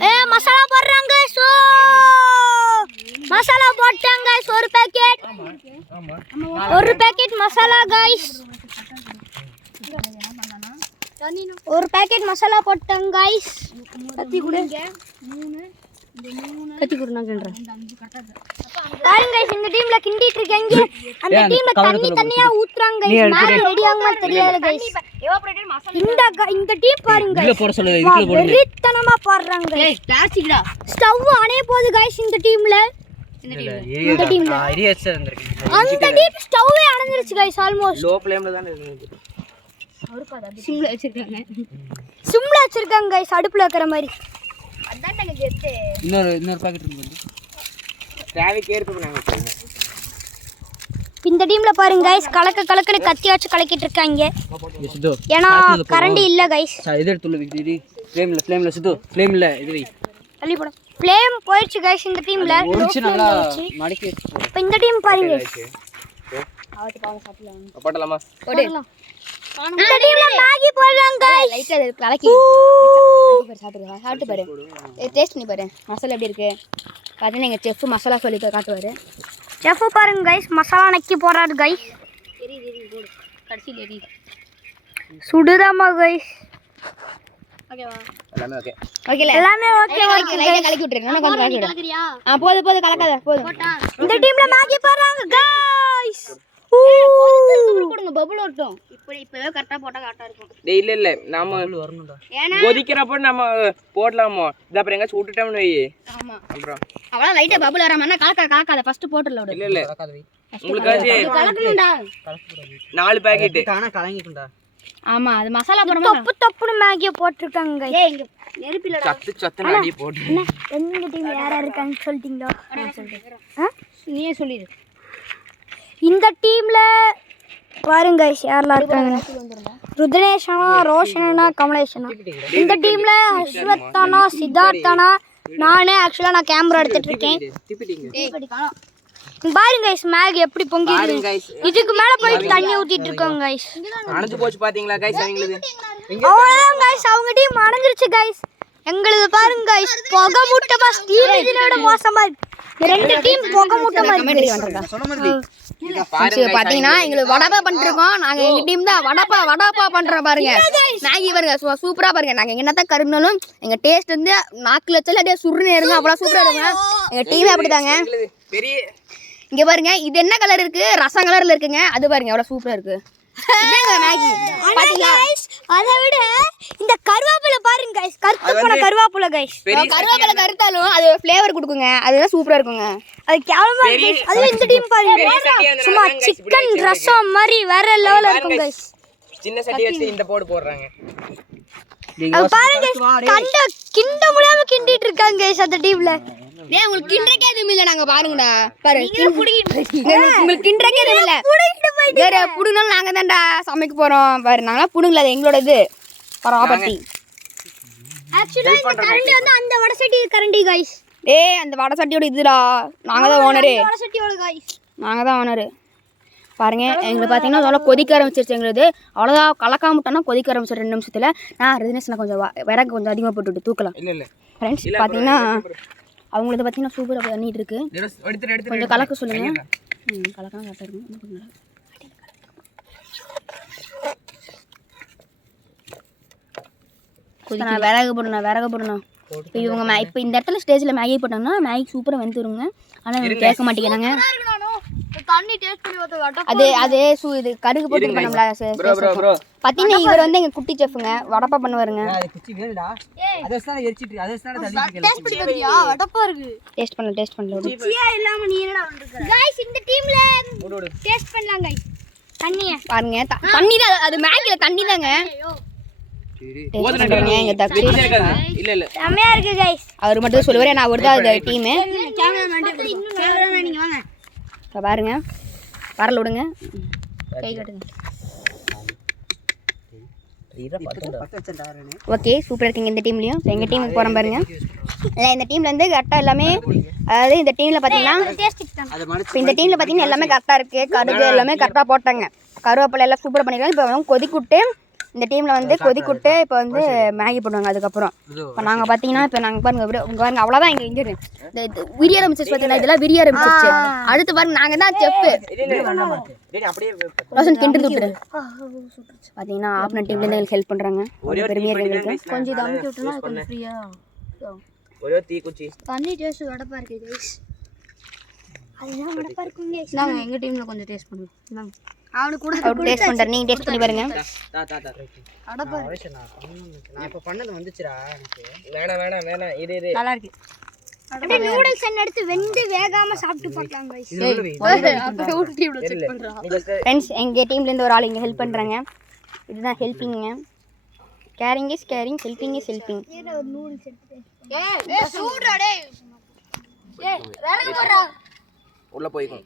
ஏய் மசாலா போடுறாங்க சோ மசாலா போட்டாங்க गाइस ஒரு பாக்கெட். ஆமா ஒரு பாக்கெட் மசாலா गाइस. ஒரு பாக்கெட் மசாலா போட்டாங்க गाइस. கத்தி குடுங்க. 3 கத்தி குடுனாங்கன்றேன். பாருங்க गाइस இந்த டீம்ல கிண்டிட்டு இருக்காங்க. அந்த டீம்ல தண்ணி தண்ணியா ஊத்துறாங்க गाइस. மேல ரெடி ஆகுமா தெரியல गाइस. இந்த டீம் பாருங்க இதுல போட சொல்லுங்க. இதுல போடுங்க. வெறித்தனமா போடுறாங்க. ஏய் பிளாஸ்டிக்டா. ஸ்டவ் அணைய போகுது गाइस இந்த டீம்ல. இந்த டீம்ல எரியச்ச இருந்திருக்கு. அந்த டீம் ஸ்டவ்வே அணைஞ்சிருச்சு गाइस ஆல்மோஸ்ட். லோ ஃப்ளேம்ல தான் இருக்கு. சிம்ல வச்சிருக்காங்க. சிம்ல வச்சிருக்காங்க गाइस அடுப்புல வைக்கிற மாதிரி. அதான் நாங்க கெத்து. இன்னொரு பாக்கெட் இருக்கு. டிராவிக் ஏற்ப நாங்க இந்த டீம்ல பாருங்க கைஸ் கலக்கன்னு கத்தி வச்சு கலக்கிட்டு இருக்காங்க ஏன்னா கரண்ட் இல்ல கைஸ் இது எடுத்து இது ஃப்ளேம்ல சுத்து ஃப்ளேம்ல இது வை தள்ளி போடு ஃப்ளேம் போயிடுச்சு கைஸ் இந்த டீம்ல ஒளிச்சு நல்லா மடக்கி இப்போ இந்த டீம் பாருங்க போடலாமா போடு இந்த டீம்ல மேகி போடுறாங்க லைட்டா கலக்கி சாப்பிட்டு பாரு டேஸ்ட் பண்ணி பாரு மசாலா எப்படி இருக்கு பார்த்தீங்கன்னா எங்கள் செஃப் மசாலா சொல்லி காட்டுவார் செஃப் பாருங்க கைஸ் மசாலா நக்கி போறாரு கைஸ் கடைசியில் எரி சுடுதாமா கைஸ் ஓகேவா எல்லாமே ஓகே ஓகேல எல்லாமே ஓகே லைட்டா கலக்கி விட்டுரு நான் கொஞ்சம் கலக்கி விடு போதும் கலக்காத போதும் இந்த டீம்ல மேகி போடுறாங்க கைஸ் கொடுங்க பபுள் ஓட்டும் இப்பவே கரெக்டா போட்டா கரெக்டா இருக்கும் டேய் இல்ல நாம வரணும்டா கொதிக்கிறப்ப நாம போடலாமா இத அப்புறம் எங்க விட்டுட்டோம்னு வை ஆமா அப்புறம் அவளா லைட்டா பபுள் வராமன்னா கலக்காத ஃபர்ஸ்ட் போட்டுல விடு இல்ல உங்களுக்கு கலக்கணும்டா 4 பாக்கெட் தானா கலங்கிக்கும்டா ஆமா அது மசாலா போடும்போது தொப்புன்னு மேகிய போட்டுருக்காங்க கைஸ் ஏய் இங்க நெருப்பிலடா சத்து அடி போடு என்ன எங்க டீம் யாரா இருக்காங்க சொல்லிட்டீங்களா நீயே சொல்லிடு இந்த டீம்ல பாருங்க கைஸ் யாரெல்லாம் இருக்காங்க ருத்ரேஷனா ரோஷனா கமலேஷனா இந்த டீம்ல அஸ்வத்தானா சித்தார்த்தானா நானே ஆக்சுவலா நான் கேமரா எடுத்துட்டு இருக்கேன் பாருங்க கைஸ் மேகி எப்படி பொங்கிடுது இதுக்கு மேல போயிட்டு தண்ணி ஊத்திட்டு இருக்காங்க கைஸ் அணைஞ்சு போச்சு பாத்தீங்களா கைஸ் அவங்களுக்கு அவ்வளவுதான் கைஸ் அவங்க டீம் அணைஞ்சிருச்சு கைஸ் எங்களுக்கு பாருங்க கைஸ் புகை மூட்டமா ஸ்டீல் இன்ஜினோட மோசமா இருக்கு ரெண்டு டீம் புகை மூட்டமா இருக்கு பாத்தீங்கன்னா எங்களுக்கு வடப்பா பண்ணிருக்கோம் நாங்க எங்க டீம் தான் வடப்பா பண்றோம் பாருங்க மேகி பாருங்க சூப்பரா பாருங்க நாங்க என்னதான் கருனாலும் எங்க டேஸ்ட் வந்து நாக்குல வச்சால அப்படியே சுருன்னு இருங்க அவ்வளவு சூப்பரா இருக்குங்க எங்க டீமே அப்படிதாங்க பெரிய இங்க பாருங்க இது என்ன கலர் இருக்கு ரசம் கலர்ல இருக்குங்க அது பாருங்க எவ்வளவு சூப்பரா இருக்கு இதாங்க மேகி பாத்தீங்களா அதை விட இந்த கருவேப்பிலை பாருங்க கைஸ் கருத்து போன கருவேப்பிலை கைஸ் கருவேப்பிலை கருத்தாலும் அது ஃப்ளேவர் கொடுக்குங்க அதுதான் சூப்பரா இருக்குங்க அது கேவலமா இருக்கு guys. அது இந்த டீம் பாருங்க சும்மா சிக்கன் ரசம் மாதிரி வேற லெவல்ல இருக்கும் கைஸ் சின்ன சட்டி வச்சு இந்த போடுறாங்க அது பாருங்க கண்ட கிண்ட முடியாம கிண்டிட்டு இருக்காங்க கைஸ் அந்த டீம்ல டேய் உங்களுக்கு கிண்டறக்கே எதுவும் இல்ல நாங்க பாருங்கடா பாரு உங்களுக்கு கிண்டறக்கே எதுவும் இல்ல வேற புடுங்கனால நாங்க தான்டா சமைக்க போறோம் பாரு நாங்க புடுங்கல அது எங்களோட இது ப்ராப்பர்ட்டி ஆக்சுவலா இந்த கரண்டி வந்து அந்த வடை சட்டி கரண்டி கைஸ் டேய் அந்த வடை சட்டியோட இதுடா நாங்க தான் ஓனரே வடை சட்டியோட கைஸ் நாங்க தான் ஓனர் பாருங்க எங்களுக்கு பார்த்தீங்கன்னா அதெல்லாம் கொதிக்க ஆரம்பிச்சிருச்சு எங்களுக்கு அவ்வளோதான் கலக்காம விட்டோம்னா கொதிக்க ஆரம்பிச்சு 2 நிமிஷத்துல நான் ரிதினேஷனை கொஞ்சம் விறகு கொஞ்சம் அதிகமாக போட்டுவிட்டு தூக்கலாம் இல்ல ஃப்ரெண்ட்ஸ் பார்த்தீங்கன்னா அவங்களுக்கு பார்த்தீங்கன்னா சூப்பராக பண்ணிட்டு இருக்கு கொஞ்சம் கலக்க சொல்லுங்க கலக்கலாம் கரெக்டாக இருக்கும் நான் விறகு போடணும் இப்போ இவங்க இப்போ இந்த இடத்துல ஸ்டேஜில் மேகி போட்டாங்கன்னா மேகி சூப்பராக வந்துருங்க ஆனால் கேட்க மாட்டேங்கிறாங்க தண்ணி டேஸ்ட் பண்ணி பார்த்தா அது இது கடுகு போட்டு பண்ணல பாத்தீங்கன்னா இவர் வந்து எங்க குட்டி செஃப்ங்க வடப்பா பண்ணுவாருங்க வடப்பா இருக்கு டேஸ்ட் பண்ணல ருசியா இல்லாம நீ என்னடா பண்ற गाइस இந்த டீம்ல டேஸ்ட் பண்ணலாம் गाइस தண்ணிய பாருங்க தண்ணி தான் அது மேகில தண்ணி தாங்க எங்க தக்ஷி இல்ல செமையா இருக்கு गाइस அவர் மட்டும் சொல்லுவாரு நான் ஒரு தான் டீம் கேமராமேன் நீங்க வாங்க பாருங்க வரல விடுங்க கை கட்டுங்க ஓகே சூப்பராக இருக்கீங்க இந்த டீம்லையும் எங்கள் டீமுக்கு போகிறோம் பாருங்க இல்லை இந்த டீமில் வந்து கரெக்டாக எல்லாமே அதாவது இந்த டீமில் பார்த்தீங்கன்னா இப்போ இந்த டீமில் பார்த்தீங்கன்னா எல்லாமே கரெக்டாக இருக்குது கடுகு எல்லாமே கரெக்டாக போட்டாங்க கருவேப்பிலை எல்லாம் சூப்பராக பண்ணிருக்காங்க இப்போ வந்து கொதிக்குட்டு இந்த டீமில் வந்து கொதிக்குட்டு இப்போ வந்து மேகி போடுவாங்க அதுக்கப்புறம் இப்போ நாங்கள் பார்த்தீங்கன்னா இப்போ நாங்கள் பாருங்க உங்க பாருங்க அவ்வளோதான் இங்கே இந்த விரிய ஆரம்பிச்சிச்சு பார்த்தீங்கன்னா இதெல்லாம் விரிய ஆரம்பிச்சிச்சு அடுத்து பாருங்க நாங்கள் தான் செஃப் ரோஷன் கிண்டு விட்டுரு பார்த்தீங்கன்னா ஆப்ன டீம்லேருந்து எங்களுக்கு ஹெல்ப் பண்ணுறாங்க பெருமையாக இருக்கு எங்களுக்கு கொஞ்சம் இதை அமுக்கி விட்டோம்னா கொஞ்சம் ஃப்ரீயாக ஒரே தீக்குச்சி தண்ணி டேஸ்ட் வடப்பா இருக்கு கைஸ் அதுதான் வடப்பா இருக்குங்க கைஸ் நாங்கள் எங்கள் டீமில் கொஞ்சம் டேஸ்ட் பண்ணுவோம் அவனுக்கு கூட அவர் டேஸ்ட் பண்ணுறாரு நீங்கள் டேஸ்ட் பண்ணி பாருங்க வடப்பா நான் இப்ப பண்ணது வந்துச்சுடா எனக்கு வேணாம் இது நல்லா இருக்கு அப்படியே நூடுல்ஸ் என்ன எடுத்து வெந்து வேகாம சாப்பிட்டு பார்க்கலாம் கைஸ் ஃப்ரெண்ட்ஸ் எங்கள் டீம்லேருந்து ஒரு ஆள் இங்கே ஹெல்ப் பண்ணுறாங்க இதுதான் helping caring is caring helping is helping ஒரு நூடுல்ஸ் எடுத்து ஏய் சூடுடா டேய் ஏய் வேற போறா உள்ள போய்க்கும்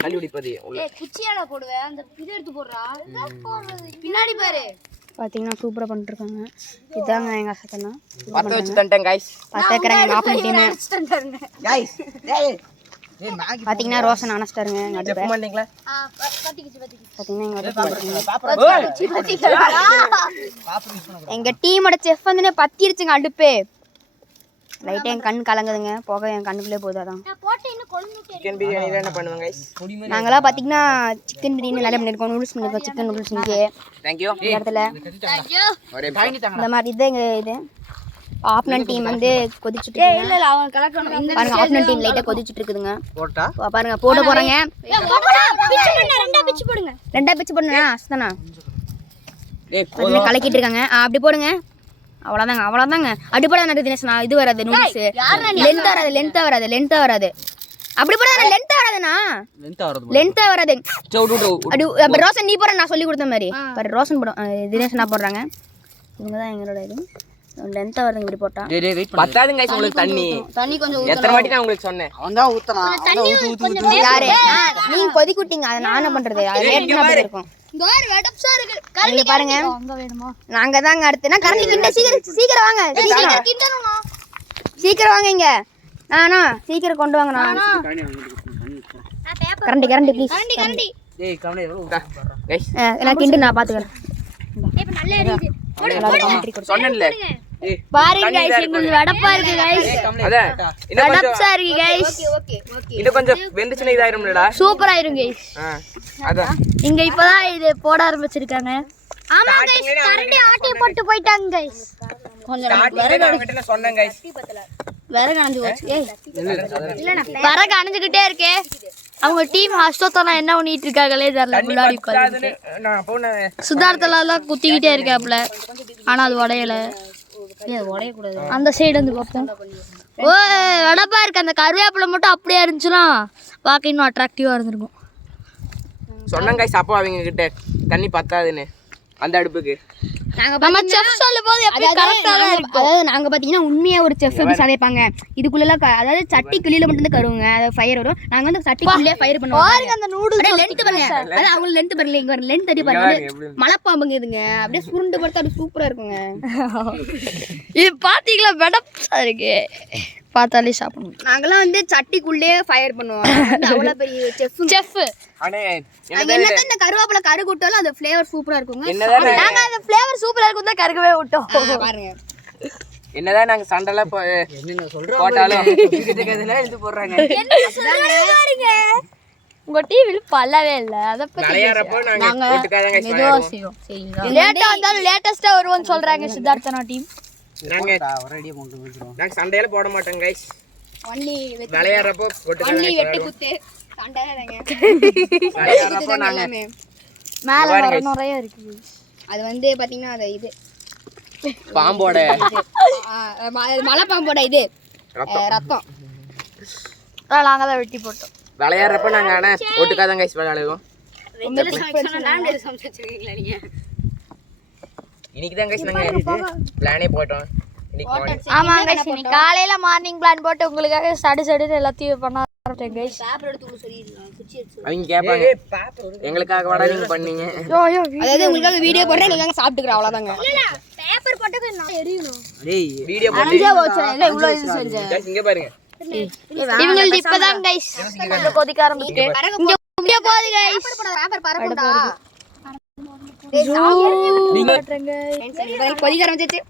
கண்டுபிடிப்பது உள்ள குச்சியால போடுவேன் அந்த இது எடுத்து போடுறா பின்னாடி பாரு பார்த்தீங்கன்னா சூப்பராக பண்ணிட்டுருக்காங்க. இதாங்க எங்கள் அசத்தனா பத்த வச்சு தண்டேன் கைஸ். பார்த்துக்கிறாங்க எங்கள் ஆப்பன் டீமு. கைஸ் பார்த்தீங்கன்னா ரோஷன் அணைச்சிட்டாருங்க எங்கள் அடுப்பை. எப்போ பண்ணீங்களா? பார்த்தீங்கன்னா எங்கள் டீமோட செஃப் வந்து பத்திருச்சுங்க அடுப்பு. லைட்டாக என் கண் கலங்குதுங்க, போக என் கண்ணுக்குள்ளே போகுது. அதான் சிக்கன் பிரியாணில என்ன பண்ணுவாங்க கைஸ்? நாங்களாம் பார்த்தீங்கன்னா சிக்கன் பிரியாணி நிறைய பண்ணியிருக்கோம், நூடுல்ஸ் பண்ணியிருக்கோம், சிக்கன் நூடுல்ஸ் இங்கே தேங்க் யூ. இந்த இடத்துல ஒரே இந்த மாதிரி இது இது ஆப்னன் டீம் வந்து கொதிச்சுட்டு இருக்குங்க. இல்ல அவன் கலக்கணும் இந்த பாருங்க ஆப்னன் டீம் லைட்டாக கொதிச்சுட்டு இருக்குதுங்க. போட்டா பாருங்க போட போறாங்க. ரெண்டா பிச்சு போடுங்க அஸ்தானா டேய் கலக்கிட்டு இருக்காங்க. அப்படி போடுங்க. அவ்வளோதாங்க அடிப்படை தினேஷ் நான் இது வராது நூடுல்ஸ் லென்த்தா வராது அப்படி போட லென்த்தா வராதுண்ணா லென்த்தா வராது. அப்படி ரோஷன் நீ போற நான் சொல்லி கொடுத்த மாதிரி பாரு ரோஷன் போடும் தினேஷ் நான் போடுறாங்க. இவங்க தான் எங்களோட இது லென்த்தா வருதுங்க இப்படி போட்டா. பத்தாதுங்க கைஸ் உங்களுக்கு தண்ணி கொஞ்சம் எத்தனை வாட்டி நான் உங்களுக்கு சொன்னேன்? அவன்தான் ஊத்துறான். யாரு நீங்க கொதிக்க விட்டீங்க, அதை நான் என்ன பண்றது? அது லேட் அப்படி இருக்கும். இங்க பாருங்க நாங்க தாங்க அடுத்து கரண்டி கிண்ட சீக்கிரம் வாங்க சீக்கிரம் வாங்க இங்க நானா சீக்கிரம் கொண்டு வாங்க. நான் கரண்டி ப்ளீஸ் கைஸ் நான் கிண்டு நான் பாத்துக்கிறேன். சொன்னேன்ல பாருங்க गाइस உங்களுக்கு வடப்பா இருக்கு गाइस. அத வடப்பா இருக்கு गाइस. இது கொஞ்சம் வெந்துச்சுனா இதாயிரும்லடா. சூப்பர் ஆயிரும் गाइस. அத இங்க இப்பதான் இது போட ஆரம்பிச்சிருக்காங்க. ஆமா गाइस கரண்டி ஆட்டி போட்டு போய்ட்டாங்க गाइस. கொஞ்சம் விறகு சொன்னேன் गाइस. விறகு அணைஞ்சு போச்சு. ஏய் இல்லனா விறகு அணைஞ்சிட்டே இருக்கே. அவங்க டீம் ஹஸ்தோத்தனா என்ன பண்ணிட்டு இருக்காங்களே தெரியல. முன்னாடி உட்கார்ந்து நான் போன சுதார்த்தலாம் குத்திக்கிட்டே இருக்காப்ல. ஆனா அது உடையல. அந்த சைடு வந்து பார்ப்போம். ஓ வடப்பா இருக்கு. அந்த கருவேப்பிலை மட்டும் அப்படியே இருந்துச்சுன்னா பார்க்க இன்னும் அட்ராக்டிவா இருந்திருக்கும். சொன்னேன் गाइस அப்போ அவங்க கிட்ட தண்ணி பத்தாதுன்னு அந்த அடுப்புக்கு. நம்ம செஃப் சொல்லும்போது எப்படி கரெக்ட்டா தான் இருக்கு. அதாவது நாங்க பாத்தீங்கன்னா உண்மையா ஒரு செஃப் எப்படி சமைப்பாங்க இதுக்குள்ள அதாவது சட்டி கிளியில மட்டும் தான் கருவுங்க. அது ஃபயர் வரும். நாங்க வந்து சட்டிக்குள்ளே ஃபயர் பண்ணுவோம். பாருங்க அந்த நூடுல்ஸ் லென்த் பாருங்க. அத அவங்க லென்த் பாருங்க. இங்க ஒரு லென்த் அடி பாருங்க. மலைப்பாம்புங்க இதுங்க. அப்படியே சுருண்டு படுத்தா அது சூப்பரா இருக்குங்க. இது பாத்தீங்களா வெடப்பா இருக்கு. பார்த்தாலே சாப்பிடணும். நாங்கலாம் வந்து சட்டிக்குள்ளே ஃபயர் பண்ணுவோம். அவ்வளவு பெரிய செஃப். அண்ணே என்னதான் இந்த கருவேப்பிலை கரு கூட்டாலும் அந்த ஃப்ளேவர் சூப்பரா இருக்குங்க. நாங்க அந்த ஃப்ளேவர் சூப்பரா இருக்கும் தான் கருகவே விட்டோம். பாருங்க என்னதான் நாங்க சண்டல என்ன சொல்றோம் போட்டாலும் இதுல இது போடுறாங்க. பாருங்க உங்க டிவில பல்லவே இல்ல. அத பத்தி நளையறப்போ நாங்க போட்டுக்காதங்க மெதுவா செய்வோம். சரிங்களா லேட்டா வந்தாலும் லேட்டஸ்டா வருவோம்னு சொல்றாங்க சித்தார்த்தனா டீம். நாங்க ரெடியா கொண்டு போறோம். நாங்க சண்டையில போட மாட்டோம் गाइस. ஒன்லி நளையறப்போ போட்டுக்காதங்க. ஒன்லி வெட்டி குத்து சண்டைலங்க. நளையறப்போ நாங்க மேல வர நிறைய இருக்கு. அது வந்து பாத்தீங்கன்னா அது இது பாம்போட மலை பாம்போட இது ரத்தம். நாங்க தான் வெட்டி போட்டோம். விளையாடுறப்ப நாங்க ஆனா ஒட்டுக்காதான் गाइस விளையாடுவோம். இன்னைக்கு தான் गाइस நாங்க பிளானே போட்டோம். இன்னைக்கு ஆமா गाइस இன்னைக்கு காலையில மார்னிங் பிளான் போட்டு உங்களுக்காக சடு எல்லாத்தையும் பண்ண ஆரம்பிச்சேன் गाइस. பேப்பர் எடுத்து உள்ள சொல்லிடலாம். குச்சி எடுத்து அவங்க கேட்பாங்க எங்களுக்காக வாடா நீங்க பண்ணீங்க. அதாவது உங்களுக்காக வீடியோ போடுறேன் நீங்க சாப்பிட்டுக்கற அவ்வளவுதாங்க. இல்ல பேப்பர் போட்டது நான் எரியணும். டேய் வீடியோ போட்டு அணைஞ்சே போச்சு. இல்ல இவ்ளோ இது செஞ்சேன். गाइस இங்க பாருங்க. இவங்க இப்பதான் गाइस கொஞ்சம் கொதிக்க ஆரம்பிச்சு. இங்க போகுது गाइस. பேப்பர் பறக்கும்டா. நீங்க கொதிக்க ஆரம்பிச்சிச்சு.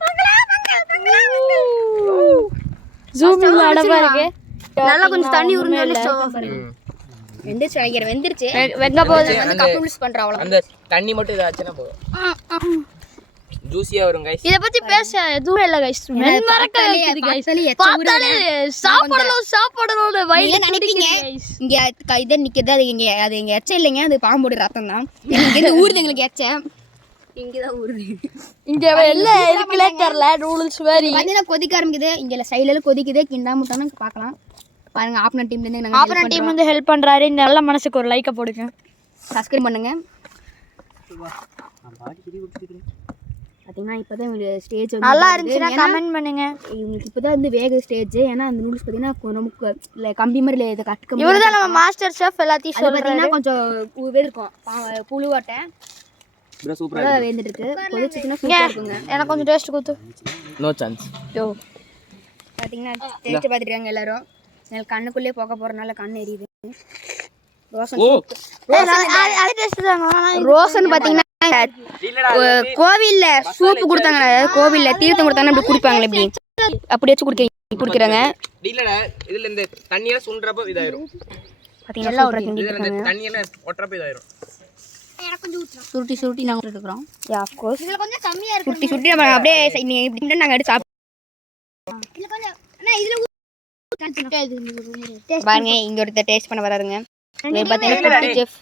ஜூம் அடவா இருக்கு. நல்லா கொஞ்சம் தண்ணி உறிஞ்சாலே ஸ்டவ் வெந்துருச்சு நினைக்கிறேன். வெந்துருச்சு வெங்க போகுது வந்து கப் நூடுல்ஸ் பண்றோம் அவ்வளவு. அந்த தண்ணி மட்டும் இதாச்சுனா போதும். ஜூசியா வரும் गाइस. இத பத்தி பேச எதுவும் இல்ல गाइस. மென் மறக்க இருக்குது गाइस. பார்த்தாலே சாப்பிடணும் வயிறு நினைப்பீங்க. இங்க இத நிக்குது அது இங்க அது இங்க எச்ச இல்லைங்க. அது பாம்போட ரத்தம் தான். இங்க ஊறுது எங்களுக்கு எச்ச. இங்க தான் ஊறுது. இங்க எல்லாம் இருக்குல தெரியல நூடுல்ஸ் மாதிரி. பாத்தீங்கன்னா கொதிக்க ஆரம்பிக்குது. இங்க சைடுல கொதிக்குது. கிண்டா முட்டானு பார்க்கலாம். பாருங்க ஆப்னன் டீம்ல இருந்து நாங்க ஆப்னன் டீம் வந்து ஹெல்ப் பண்றாரு. இந்த நல்ல மனசுக்கு ஒரு லைக்க போடுங்க. சப்ஸ்கிரைப் பண்ணுங்க. பார்த்தீங்கன்னா இப்போ தான் இவங்களுக்கு ஸ்டேஜ் நல்லா இருந்துச்சுன்னா கமெண்ட் பண்ணுங்க. இவங்களுக்கு இப்போ தான் வந்து வேக ஸ்டேஜ். ஏன்னா அந்த நூடுல்ஸ் பார்த்தீங்கன்னா ரொம்ப இல்லை கம்பி மாதிரி இதை கட்டுக்க இவரு தான் நம்ம மாஸ்டர் ஷெஃப் எல்லாத்தையும் அது பார்த்தீங்கன்னா கொஞ்சம் இருக்கும் புழுவாட்டை சூப்பரா வேந்துட்டு இருக்கு. கொதிச்சுன்னா சூப்பராக இருக்குங்க. எனக்கு கொஞ்சம் டேஸ்ட் கொடுத்து. No chance. யோ பார்த்தீங்கன்னா டேஸ்ட் பார்த்துருக்காங்க எல்லாரும். எனக்கு கண்ணுக்குள்ளேயே போக போகிறனால கண் எரியுது. ரோசன் பார்த்தீங்கன்னா கோவில்ல சூப்பு கொடுத்தாங்க, கோவில்ல தீர்த்தம் கொடுத்தாங்கன்னா இப்படி குடிப்பாங்களே இப்படி அப்படி வச்சு குடிக்கிறாங்க. இல்லடா இதுல இந்த தண்ணியில சுன்றப்ப இதாயிரும். பார்த்தீங்கன்னா சூப்பராக இந்த தண்ணியில ஒட்டறப்ப இதாயிரும். சுருட்டி நாங்கள் எடுக்கிறோம். Yeah of course. இதுல கொஞ்சம் கம்மியா இருக்கு. சுருட்டி நம்ம அப்படியே இப்படி நாங்கள் எடுத்து சாப்பிடுவோம். இதுல கொஞ்சம் அண்ணா இதுல பாருங்க இங்க ஒருத்தர் டேஸ்ட் பண்ண வராருங்க. இவர் பார்த்தீங்கன்னா குட்டி செஃப்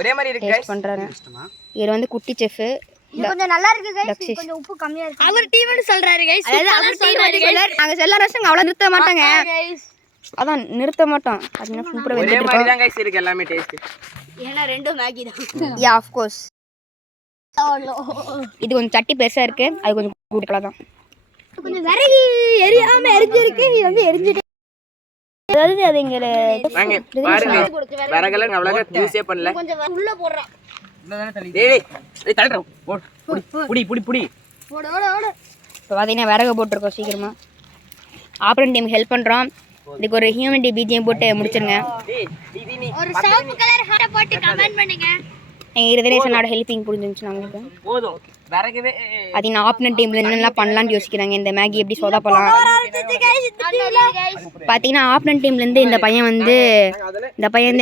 ஒரே மாதிரி இருக்கு டேஸ்ட் பண்றாரு. இவர் வந்து குட்டி செஃப். கொஞ்சம் நல்லா இருக்கு गाइस. கொஞ்சம் உப்பு கம்மியா இருக்கு. அவர் டீம்னு சொல்றாரு गाइस. அதாவது அவர் டீம் சொல்றாரு. நாங்க செல்ல ரசங்க அவ்வளவு நிறுத்த மாட்டாங்க. அதான் நிறுத்த மாட்டோம். அது சூப்பரா ஒரே வெந்திருக்கு. மாதிரி தான் गाइस இருக்கு எல்லாமே டேஸ்ட். ஏனா ரெண்டும் மேகி தான். Yeah of course. இது கொஞ்சம் சட்டி பெருசா இருக்கு. அது கொஞ்சம் கூட்டலாம் தான். கொஞ்சம் விறகு எரியாம எரிஞ்சிருக்கு. இது வந்து எரிஞ்சிட்டு அதாவது அது இங்க வாங்க பாருங்க விறகெல்லாம் அவ்வளவா யூஸே பண்ணல. கொஞ்சம் உள்ள போடுறான். டேய் டேய் தள்ளுற புடி புடி புடி ஓட ஓட ஓட. இப்போ பார்த்தீங்கன்னா விறகு போட்டிருக்கோம் சீக்கிரமா. ஆப்ரன் டீம் ஹெல்ப் பண்ணுறோம். இதுக்கு ஒரு ஹியூமனிட்டி பிஜிஎம் போட்டு முடிச்சிருங்க. ஒரு சிவப்பு கலர் ஹார்ட் போட்டு கமெண்ட் பண்ணுங்க. எங்கள் இருதரேசனோட ஹெல்ப்பிங் புரிஞ்சிருந்துச்சு நம்மளுக்கு. போதும் விறகவே. அது நான் ஆப்னன் டீம்ல என்னெல்லாம் பண்ணலான்னு யோசிக்கிறாங்க. இந்த மேகி எப்படி சொதப்பலாம். பார்த்தீங்கன்னா ஆப்னன் டீம்லேருந்து இந்த பையன் வந்து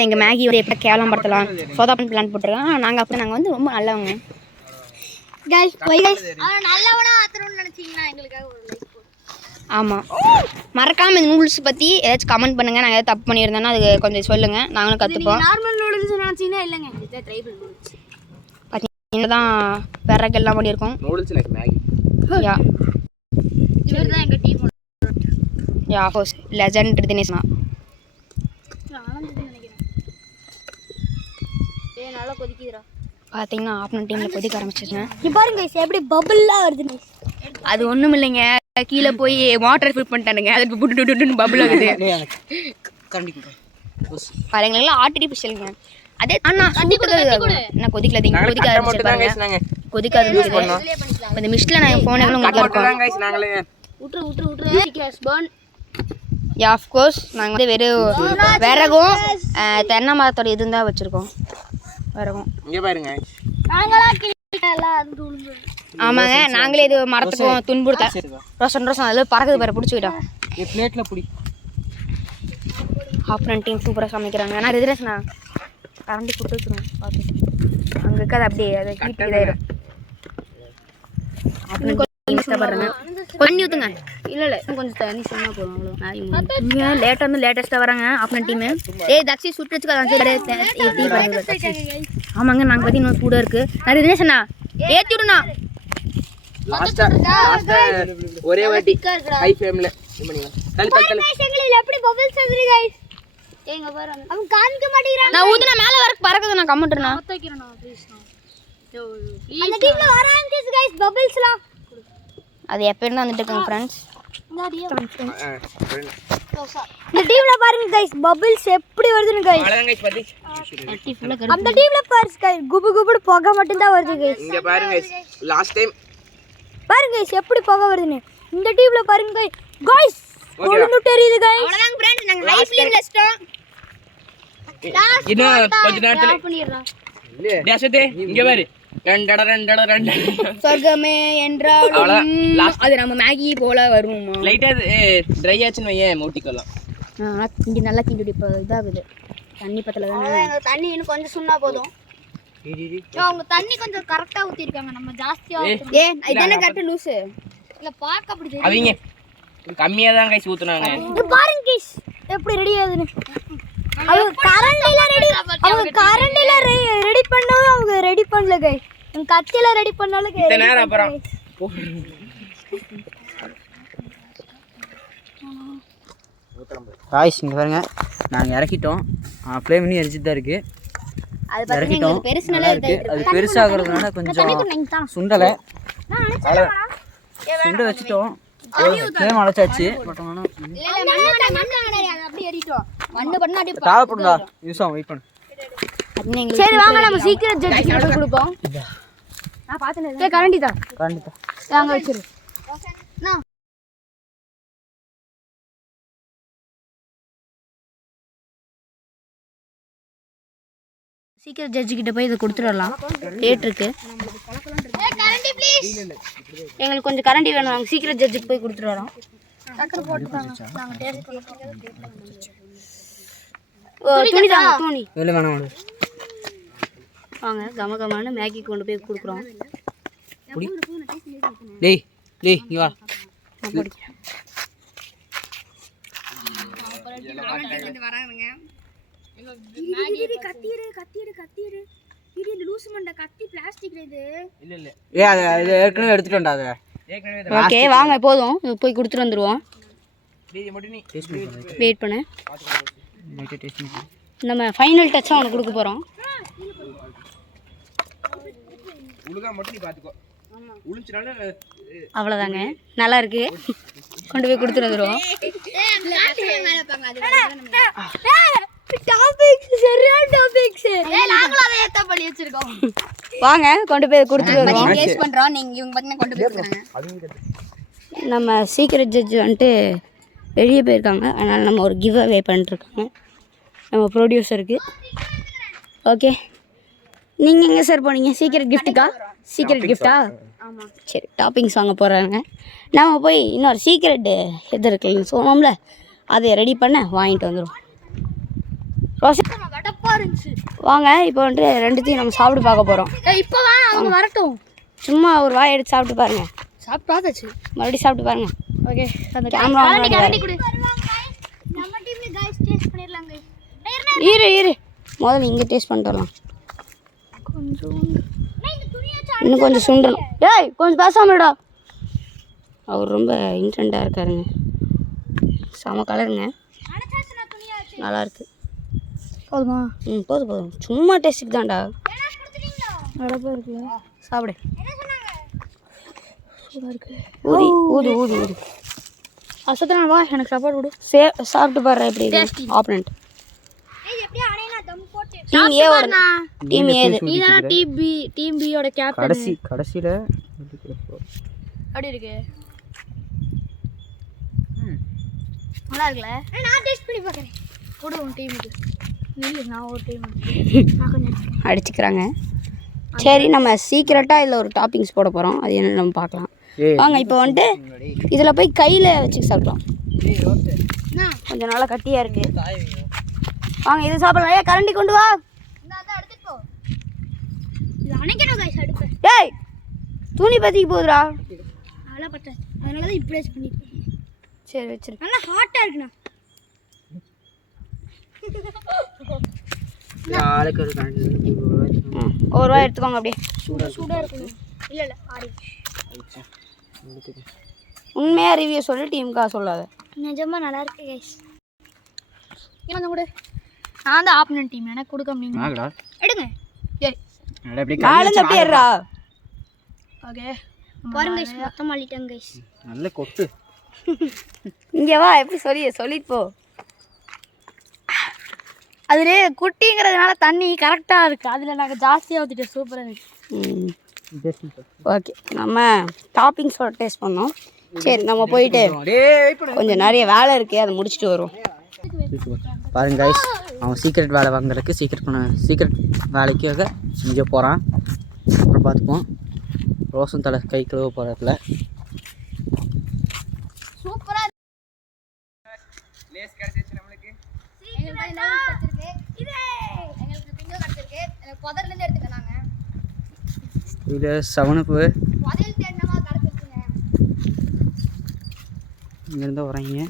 எங்கள் மேகி வந்து எப்படி கேவலப்படுத்தலாம் சொதப்பன் பிளான் போட்டுருக்காங்க. நாங்கள் வந்து ரொம்ப நல்லவங்க. நல்லவனா ஆத்தணும்னு நினைச்சீங்கன்னா எங்களுக்காக ஒரு லைக் போடுங்க. ஆமாம் மறக்காமல் இந்த நூடுல்ஸ் பற்றி ஏதாச்சும் கமெண்ட் பண்ணுங்கள். நாங்கள் ஏதாவது தப்பு பண்ணியிருந்தோன்னா அது கொஞ்சம் சொல்லுங்கள், நாங்களும் கற்றுப்போம். நார்மல் நூடுல்ஸ் நினைச்சீங்கன்னா இல்லைங்க, இது ட்ரைபிள் நூடுல்ஸ். பார்த்தீங்கன்னா தான் விறகு எல்லாம் பண்ணியிருக்கோம். Noodles like Maggi. யா இவர் தான் எங்கள் டீம். யா ஹோஸ் லெஜண்ட் தினேஷ்னா. நல்லா கொதிக்குதுடா. பார்த்தீங்கன்னா ஆப்னன் டீமில் கொதிக்க ஆரம்பிச்சிருக்கேன். நீ பாருங்க இப்படி பபிள்லாம் வருது. அது ஒன்றும் இல்லைங்க, கீழே போய் வாட்டர் ஃபில் பண்ணிட்டானுங்க. அது புட்டு பபுள் ஆகுது. பாருங்களா ஆர்டிஃபிஷியலுங்க. அதே ஆனால் நான் கொதிக்கல கொதிக்க ஆரம்பிச்சிருப்பாங்க. கொதிக்க ஆரம்பிச்சிருக்கேன். இந்த மிஸ்டில் நான் ஃபோனே உங்களுக்கு இருக்கும். யா ஆஃப்கோர்ஸ் நாங்கள் வந்து வெறும் விறகும் தென்னை மரத்தோட இது தான் வச்சுருக்கோம். விறகும் இங்கே பாருங்க. ஆமாங்க, நாங்களே இது மரத்துக்கும் துன்புறுத்த ரோசன் அதில் பறக்குது பாரு, பிடிச்சிக்கிட்டோம். பிளேட்டில் பிடி. ஆப்ரன் டீம் சூப்பராக சமைக்கிறாங்க. நான் ரிசர்வேஷனா கரண்டி கொடுத்து வச்சுருவோம் பார்த்து அங்கே இருக்காது அப்படியே அதை ஹீட் இதாயிடும். ஆப்ரன் டீம் இஷ்டப்படுறாங்க. தண்ணி ஊற்றுங்க. இல்லை கொஞ்சம் தண்ணி சொன்னால் போதும். அவ்வளோ லேட்டாக வந்து லேட்டஸ்ட்டாக வராங்க ஆப்ரன் டீமு. தக்ஷி சுட்டு வச்சுக்காது. ஆமாங்க, நாங்கள் பற்றி இன்னும் கூட இருக்குது. நான் ரிசர்வேஷனா ஏற்றி விடுண்ணா. லாஸ்டா ஒரே வாட்டி ஹை ஃபேம்ல இது பண்ணிங்க. எங்களுக்கு எப்படி பபிள்ஸ் வருது गाइस. ஏங்க பாருங்க அவன் காமிக்க மாட்டேங்கறான். நான் ஊதுனா மேல பறக்குது. நான் கமெண்ட்றேனா ஒத்தக்கிறேனா ப்ளீஸ். அந்த டீம்ல வர ஆரம்பிச்சு गाइस பபிள்ஸ்லாம். அது எப்ப இருந்து வந்துட்டு இருக்கு फ्रेंड्स. இந்த டீம்ல பாருங்க गाइस பபிள்ஸ் எப்படி வருதுன்னு गाइस. அவ்வளவுதான் गाइस பத்தி. அந்த டீம்ல பாருங்க गाइस குபு குபுடு புகை மட்டும் தான் வருது गाइस. இங்க பாருங்க गाइस லாஸ்ட் டைம் பாருங்க गाइस எப்படி புகை வருதுன்னு. இந்த டீம்ல பாருங்க गाइस கொழுந்து தெரியுது गाइस. அவ்வளவுதான் फ्रेंड्स, நாங்க லைஃப்ல இன்வெஸ்டோம். இன்னும் கொஞ்ச நேரத்துல பண்ணிரலாம். டேசதே இங்க பாரு. ரெண்டட சொர்க்கமே என்றாலும் அது நம்ம மேகி போல வருமா. லைட்டா ட்ரை ஆச்சுன்னு வையே மூட்டிக்கலாம். இங்க நல்லா கிண்டி இப்போ இதாகுது. தண்ணி பத்தல தானே. தண்ணி இன்னும் கொஞ்சம் சுண்ணா போதும். அவங்க தண்ணி கொஞ்சம் கரெக்டா ஊத்தி இருக்காங்க. நம்ம ஜாஸ்தியா இதானே கரெக்ட் லூஸ். இல்ல பாக்க அப்படி தெரியும். அவங்க கம்மியா தான் गाइस ஊத்துனாங்க. இது பாருங்க गाइस எப்படி ரெடி ஆகுதுன்னு. அவங்க கரண்டில ரெடி பண்ணவும் அவங்க ரெடி பண்ணல गाइस. அவங்க கத்தியில ரெடி பண்ணால गाइस. இந்த நேரம் அப்புறம் காய்ஸ் இங்கே பாருங்க, நாங்கள் இறக்கிட்டோம். ஃப்ளேம் இன்னும் எரிச்சிட்டு தான் இருக்குது. அது பாத்தீங்கன்னா பெருசு நல்லா இருக்கு. அது பெருசாகிறதுனால கொஞ்சம் சுண்டலை. சுண்டை வச்சுட்டோம் ஃப்ளேம் அழைச்சாச்சு பட் ஆனால் தேவைப்படுதா யூஸ் ஆகும் வெயிட் பண்ணு சரி வாங்க நம்ம சீக்கிரம் ஜட்ஜுக்கு போய் கொடுப்போம். நான் பார்த்தேன் கரண்டி தான் வாங்க வச்சிரு. சீக்கிரம் ஜட்ஜுக்கிட்ட போய் இதை கொடுத்துடலாம். ரேட் இருக்கு. எங்களுக்கு கொஞ்சம் கரண்டி வேணும். நாங்கள் சீக்கிரம் ஜட்ஜுக்கு போய் கொடுத்துட்டு வரோம். துணி தாங்க துணி வெளில வேணாம் வாங்க கமகமான மேகி கொண்டு போய் கொடுக்குறோம். டேய் டேய் இங்க வா அது ஏற்கனவே எடுத்துட்டோம்டா அதை. ஓகே வாங்க போதும் போய் கொடுத்துட்டு வந்துடுவோம். வெயிட் பண்ணு நம்ம ஃபைனல் டச்சாக அவனுக்கு கொடுக்க போகிறோம். அவ்வளோதாங்க நல்லா இருக்கு. கொண்டு போய் கொடுத்துட்டு வந்துடுவோம். வாங்க கொண்டு போய் கொடுத்துட்டு வருவோம். நம்ம சீக்கிரம் ஜட்ஜ் வந்துட்டு வெளியே போயிருக்காங்க. அதனால் நம்ம ஒரு கிவ் அவே பண்ணிட்டுருக்காங்க நம்ம ப்ரொடியூசருக்கு. ஓகே நீங்கள் எங்கே சார் போனீங்க? சீக்கிரம் கிஃப்ட்டுக்கா? சீக்கிரம் கிஃப்ட்டா? சரி டாப்பிங்ஸ் வாங்க போகிறாங்க. நம்ம போய் இன்னொரு சீக்கிரட் எது இருக்குன்னு சொன்னோம்ல அதை ரெடி பண்ண வாங்கிட்டு வந்துடுவோம். வாங்க இப்போ வந்துட்டு ரெண்டுத்தையும் நம்ம சாப்பிட்டு பார்க்க போகிறோம். இப்போ அவங்க வரட்டும். சும்மா ஒரு வாய் எடுத்து சாப்பிட்டு பாருங்க. சாப்பிட்டு பார்த்தாச்சு மறுபடியும் சாப்பிட்டு பாருங்க. ஓகே அந்த கேமரா இரு முதல்ல இங்கே டேஸ்ட் பண்ணிட்டு வரலாம். இன்னும் கொஞ்சம் சுண்டணும். டேய் கொஞ்சம் பேசாமடா. அவர் ரொம்ப இன்டென்ட்டாக இருக்காருங்க. செம கலருங்க நல்லாயிருக்கு. போதுமா? போதும் சும்மா டேஸ்ட்டுக்கு தான்டா. அழகாக இருக்குல்ல சாப்பிடு. சூடாக இருக்கு. ஊது ஊது ஊது அசத்தனா வா எனக்கு சாப்பாடு கொடு. சாப்பிட்டு பாரு எப்படி ஆப்பனண்ட். டீம் ஏ ஒரு டீம் ஏ நீதான் டீம் பி யோட கேப்டன். கடைசியில் அப்படி இருக்கு. நல்லா இருக்குல்ல? நான் டேஸ்ட் பண்ணி பார்க்கறேன். கொடு உன் டீமுக்கு. நில்லு நான் ஒரு டீம் நான் கொஞ்சம் அடிச்சுக்கிறாங்க. சரி நம்ம சீக்கிரட்டாக இதில் ஒரு டாப்பிங்ஸ் போட போகிறோம். அது என்ன நம்ம பார்க்கலாம். வாங்க இப்போ வந்துட்டு இதில் போய் கையில் வச்சு சாப்பிடலாம். கொஞ்சம் நல்லா கட்டியாக இருக்குது. வாங்க இது சாப்பிடலாம். ஏன் கரண்டி கொண்டு வா. ஏய் துணி பற்றிக்கு போகுதுடா. அதெல்லாம் பட்டாச்சு. அதனால தான் இப்படி பண்ணிட்டு. சரி வச்சிரு. நல்லா ஹாட்டாக இருக்குண்ணா. ஆளுக்கு ஒரு ஒரு ரூபா எடுத்துக்கோங்க அப்படியே. சூடாக இருக்குண்ணா. இல்லை ஆடி உண்மையாக ரிவ்யூ சொல்லி டீமுக்காக சொல்லாத. நிஜமாக நல்லா இருக்கு கைஸ். என்ன கூட நான் தான் ஆப்பனன்ட் டீம். எனக்கு கொடுக்க முடியுங்க. எடுங்க. சரி நாலு அப்படியே ஏறா. ஓகே பாருங்க கைஸ் மொத்தம் அள்ளிட்டேன் கைஸ். நல்ல கொட்டு. இங்கே வா எப்படி சொல்லிட்டு போ. அதில் குட்டிங்கிறதுனால தண்ணி கரெக்டாக இருக்குது. அதில் நாங்கள் ஜாஸ்தியாக ஊற்றிட்டோம். சூப்பராக இருக்குது. ஓகே நம்ம டாப்பிங்ஸோட டேஸ்ட் பண்ணோம். சரி நம்ம போயிட்டு கொஞ்சம் நிறைய வேலை இருக்குது அதை முடிச்சுட்டு வருவோம். பாருங்க கைஸ் அவன் சீக்ரெட் வேலை வாங்குறதுக்கு சீக்ரெட் வேலைக்காக இங்கே போகிறான். அப்புறம் பார்த்துப்போம். ரோசன் தலை கை கழுவ போகிறதுல சூப்பராக இது 7-up இங்கேருந்து வராங்க.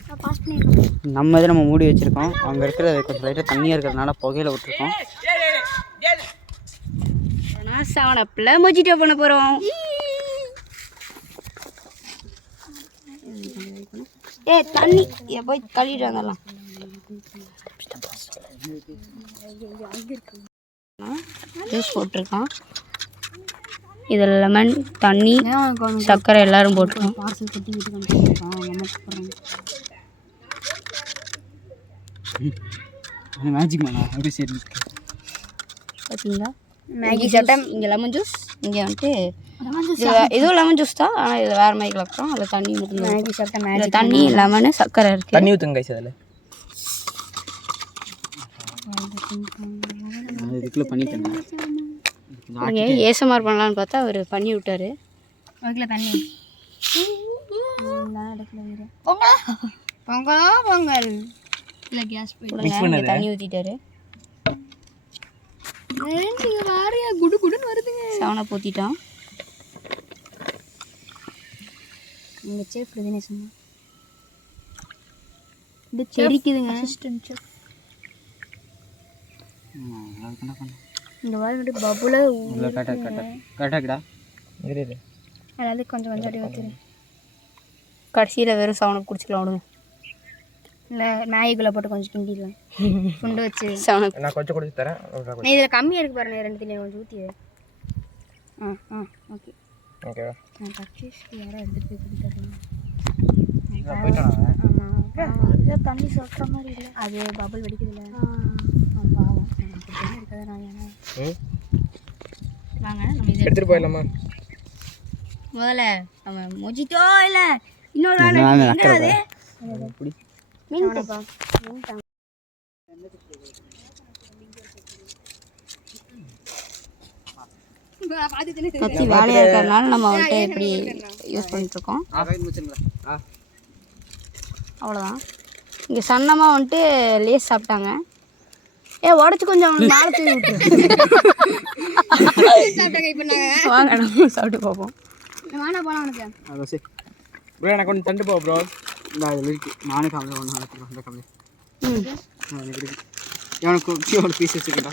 நம்ம இதை நம்ம மூடி வச்சுருக்கோம். அங்கே இருக்கிற கொஞ்சம் லைட்டாக தண்ணியாக இருக்கிறதுனால புகையில விட்டுருக்கோம். 7-upல மொஜிட்டோ பண்ண போகிறோம். தண்ணி போய் கழுவிட்டு வந்துடலாம். ஜூஸ் போட்டிருக்கான். இதில் லெமன் தண்ணி சர்க்கரை எல்லாரும் போட்டுருக்கோம். பார்சல் கட்டி வீட்டுக்கு மேஜிக் மேனா அப்படியே சரி பார்த்தீங்களா மேகி சட்டம். இங்கே லெமன் ஜூஸ், இங்கே வந்துட்டு இதுவும் லெமன் ஜூஸ் தான், ஆனால் இதில் வேறு மாதிரி கலக்கிறோம். அதில் தண்ணி ஊற்றுங்க. மேகி சட்டம், இதில் தண்ணி லெமனு சர்க்கரை இருக்குது. தண்ணி ஊற்றுங்க கைஸ். அதில் இதுக்குள்ளே பண்ணிட்டேன். நீங்கள் ஏசமார் பண்ணலான்னு பார்த்தா அவர் பண்ணி விட்டார். அதுக்குள்ள தண்ணி பொங்கல் இல்லை கேஸ் தண்ணி ஊற்றிட்டாரு. குடு குடுன்னு வருதுங்க. சவனை ஊற்றிட்டோம். இங்கே சேஃப் தினேஷ் இது செடிக்குதுங்க. இந்த மாதிரி பபுல கரெக்டாகடா அதாவது கொஞ்சம் கொஞ்சம் அடி ஊற்றுறேன். கடைசியில் வெறும் சவனை குடிச்சிக்கலாம் விடுங்க. இல்லை மேகிக்குள்ளே போட்டு கொஞ்சம் கிண்டிடலாம். சுண்டு வச்சு சவனை நான் கொஞ்சம் கொடுத்து தரேன். இதில் கம்மியாக இருக்கு பாருங்க. ரெண்டுத்துலேயும் கொஞ்சம் ஊற்றி. ஓகே ஓகேவா? நான் பர்ச்சேஸ்க்கு யாரும் எடுத்துகிட்டு போய் கொடுத்துட்றேன். ஆமாம் தண்ணி சொட்டுற மாதிரி இல்லை. அது பபுள் வெடிக்குதுல்ல. பாவம் இருக்காது. நான் ஏன்னா வாங்க நம்ம இதை எடுத்துகிட்டு போயிடலாமா? முதல்ல நம்ம மொஜிட்டோ இல்லை இன்னொரு வேலை அது மீன்ப்பா கத்தி வேலையாக இருக்கிறதுனால நம்ம வந்துட்டு எப்படி யூஸ் பண்ணிட்டுருக்கோம். அவ்வளோதான். இங்கே சன்னமாக வந்துட்டு லேஸ் சாப்பிட்டாங்க. உடச்சி கொஞ்சம் மேலே தூவி விட்டுரு. வாங்க நம்ம சாப்பிட்டு பார்ப்போம். வேணா போனா உனக்கு ப்ரோ எனக்கு ஒன்று தண்டு போ ப்ரோ. நானே கவலை ஒன்று நடத்துகிறேன். அந்த கவலை எனக்கு ஒரு பீஸ் வச்சுக்கிட்டா.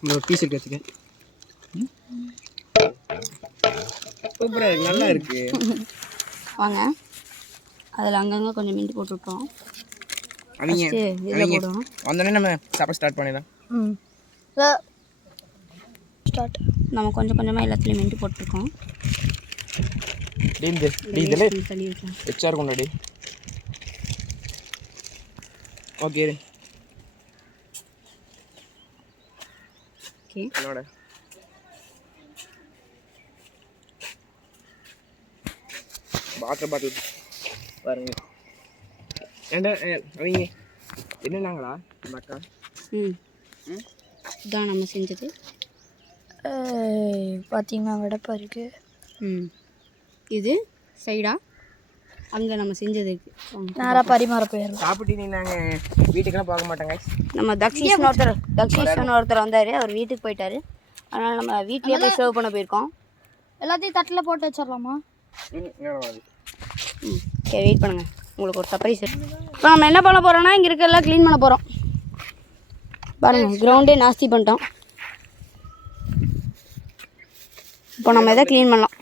இந்த ஒரு பீஸ் இருக்கு வச்சுக்க. சூப்பராக நல்லா இருக்கு. வாங்க அதில் அங்கங்கே கொஞ்சம் மின்ட்டு போட்டு விட்டோம். அவங்க இதில் போடுவோம். வந்தோடனே நம்ம சாப்பிட ஸ்டார்ட் பண்ணிடலாம். ஸ்டார்ட். நம்ம கொஞ்சம் கொஞ்சமாக எல்லாத்துலேயும் மின்ட்டு போட்டிருக்கோம். இதில் தள்ளி வைக்கலாம். எச்சார் கொண்டாடி. ஓகே ஓகே என்னோட பாட்டில் பாருங்க. ஏண்டா அவங்க என்னன்னாங்களா இந்த அக்கா? இதான் நம்ம செஞ்சது. பார்த்தீங்கன்னா வெடப்பா இருக்கு. இது சைடா அங்கே நம்ம செஞ்சது இருக்குது. நேராக பரிமாற போயிடலாம். சாப்பிட்டு நாங்கள் வீட்டுக்கெல்லாம் பார்க்க மாட்டாங்க. நம்ம தக்ஷீஷன் ஒருத்தர் வந்தார். அவர் வீட்டுக்கு போயிட்டாரு. அதனால் நம்ம வீட்லேயே போய் சர்வ் பண்ண போயிருக்கோம். எல்லாத்தையும் தட்டில் போட்டு வச்சிடலாமா? சரி வெயிட் பண்ணுங்கள், உங்களுக்கு ஒரு சர்ப்ரைஸ். இப்போ நம்ம என்ன பண்ண போகிறோம்னா இங்கே இருக்கிறதெல்லாம் க்ளீன் பண்ண போகிறோம். பாருங்கள் கிரவுண்டே நாஸ்தி பண்ணிட்டோம். இப்போ நம்ம எதை க்ளீன் பண்ணலாம்.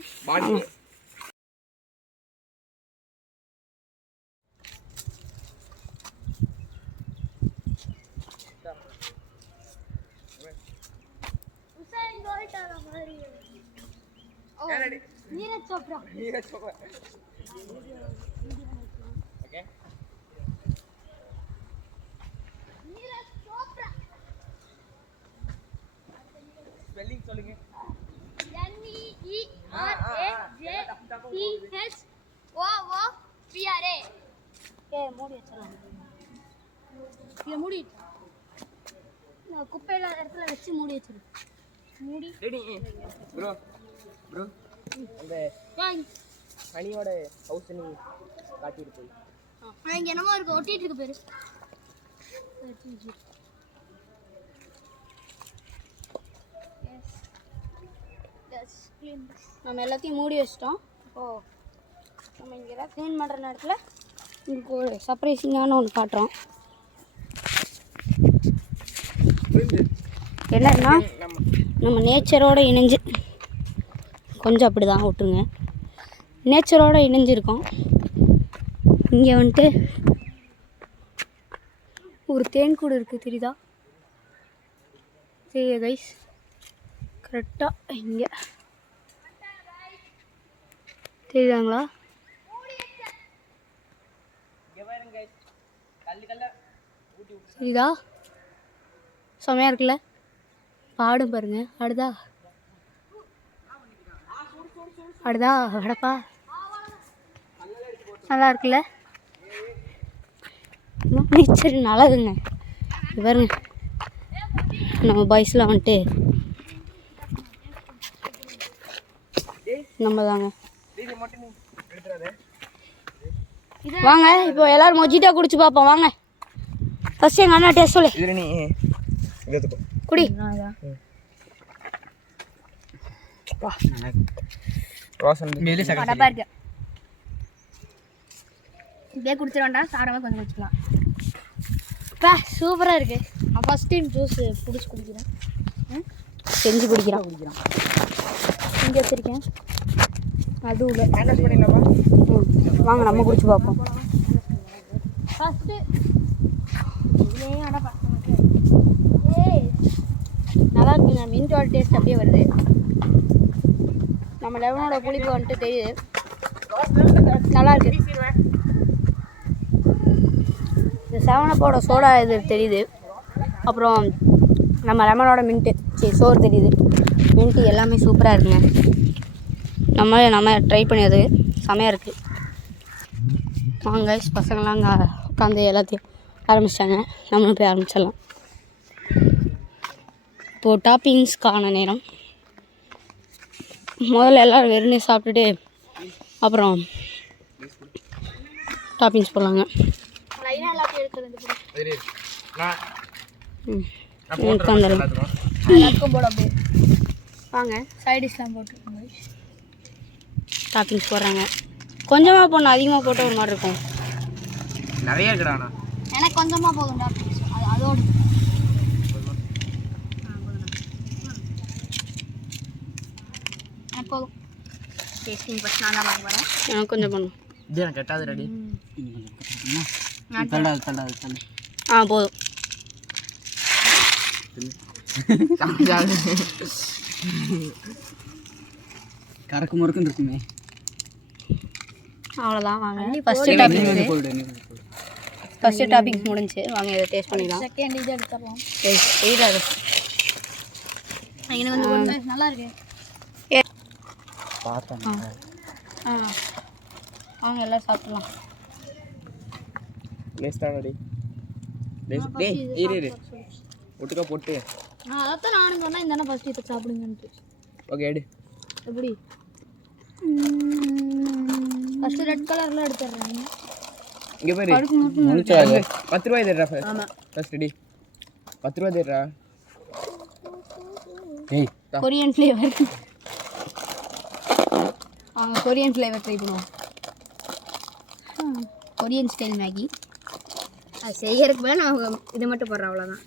சொல்லுங்க. மூடி குப்பையில இடத்துல வச்சு மூடி வச்சிரு. மூடி ப்ரோ ப்ரோ அந்த ஹனியோட ஹவுஸ் நீ காட்டிட்டு போய் இங்கே என்னமோ இருக்கு, ஒட்டிட்டு இருக்கு பேரு. நம்ம எல்லாத்தையும் மூடி வச்சிட்டோம். இப்போது நம்ம இங்கே எல்லாம் க்ளீன் பண்ணுற நேரத்தில் உங்களுக்கு ஒரு சர்ப்ரைசிங்கான ஒன்று காட்டுறோம். என்னன்னா நம்ம நேச்சரோடு இணைஞ்சு கொஞ்சம் அப்படி தான் விட்டுருங்க. நேச்சரோடு இணைஞ்சிருக்கோம். இங்கே வந்துட்டு ஒரு தேன் கூடு இருக்குது, தெரியுதா? சரியா கைஸ்? கரெக்டாக இங்கே தெரியுதாங்களா? இதா செமையாக இருக்குல்ல? பாடும் பாருங்க. அடுதா வடப்பா நல்லா இருக்குல்ல? நேச்சர் நல்லதுங்க. இது பாருங்க நம்ம பாய்ஸ்லாம் வந்துட்டு நம்ம தாங்க. வாங்க இப்போ எல்லாரும் மொஜிட்டா குடிச்சு பார்ப்போம். வாங்க ஃபர்ஸ்ட் எங்கள் அண்ணா டேஸ்ட் சொல்லு. குடி. இருக்கு இதே குடிச்சிட வேண்டாம், சாரமாக கொஞ்சம் வச்சுக்கலாம். இப்போ சூப்பராக இருக்குது. நான் ஃபஸ்ட் டைம் ஜூஸ் பிடிச்சி குடிக்கிறேன். செஞ்சு குடிக்கிறான். இங்கே வச்சுருக்கேன் அதுவும் வாங்க நம்ம குடிச்சு பார்ப்போம். ஃபஸ்ட்டு நல்லா இருக்குங்க. மின்டோட டேஸ்ட் அப்படியே வருது. நம்ம லெமனோட புளிப்பு வந்துட்டு தெரியுது. நல்லா இருக்கு. இந்த 7-Upோட சோடா இது தெரியுது. அப்புறம் நம்ம லெமனோட மின்ட்டு சோறு தெரியுது. மின்ட்டு எல்லாமே சூப்பராக இருக்குங்க. நம்ம ட்ரை பண்ணியது செமையாக இருக்குது. வாங்க பசங்களாம் அங்கே உட்காந்து எல்லாத்தையும் ஆரம்பிச்சிட்டாங்க. நம்மளும் போய் ஆரம்பிச்சிடலாம். இப்போது டாப்பிங்ஸ்க்கான நேரம். முதல்ல எல்லோரும் வெறுனே சாப்பிட்டுட்டு அப்புறம் டாப்பிங்ஸ் போடலாங்க. எல்லாத்துக்கும் போட அப்படியே வாங்க. சைடிஷ்லாம் போட்டுருக்கோங்க. டாப்பிங்ஸ் போடுறாங்க. கொஞ்சமாக போடணும், அதிகமாக போட்டு ஒரு மாதிரி இருக்கும். நிறைய இருக்குடா. எனக்கு கொஞ்சமாக போதும் டாப்பிங்ஸ். அதோடு எனக்கு போதும். டேஸ்டிங் ஃபஸ்ட் நான் தான் பார்க்க போகிறேன். எனக்கு கொஞ்சம் பண்ணும். இது எனக்கு கெட்டாது ரெடி. போதும். கறக்கு முறுக்குன்னு இருக்குமே. அவ்வளோதான். வாங்க ஃபஸ்ட்டு டாப்பிங்ஸ் முடிஞ்சு. வாங்க இதை டேஸ்ட் பண்ணிடலாம். செகண்ட் இது எடுத்துடலாம். செய்யறாரு எனக்கு வந்து நல்லா இருக்கு. அவங்க எல்லாம் சாப்பிடலாம். ஒட்டுக்கா போட்டு அதான் நானும் சொன்னேன் இந்த ஃபர்ஸ்ட் இதை சாப்பிடுங்கன்ட்டு. ஓகே எடு. எப்படி ஃபர்ஸ்ட் ரெட் கலர்ல எடுத்துறேன். இங்க பாரு 10 ரூபாய் தேடுறா. ஆமா ஃபர்ஸ்ட் ரெடி 10 ரூபாய் தேடுறா. ஏய் கொரியன் ஃப்ளேவர். வாங்க கொரியன் ஃப்ளேவர் ட்ரை பண்ணுவோம். Korean style Maggi. அது செய்யறதுக்கு மேலே நான் இதை மட்டும் போடுறேன். அவ்வளோதான்.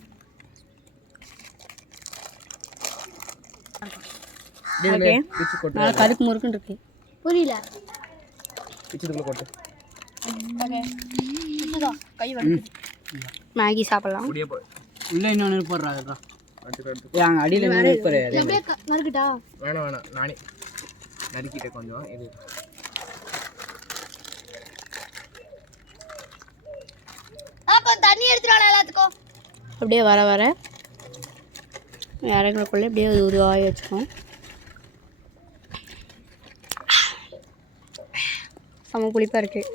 ஓகே நல்லா கருக்கு முறுக்குன்னு இருக்கு. புரியல. கை மேகி சாப்பிடலாம். உள்ள இன்னொன்று போடுறாங்க. அங்கே அடியில் மறுக்கிட்டா வேணாம் நானே நறுக்கிட்டேன் கொஞ்சம். இது தண்ணி எடுத்துடலாம் எல்லாத்துக்கும். அப்படியே வர வர இறங்குறக்குள்ளே அப்படியே உருவாகி வச்சுக்கோம். செம்ம புளிப்பாக இருக்குது.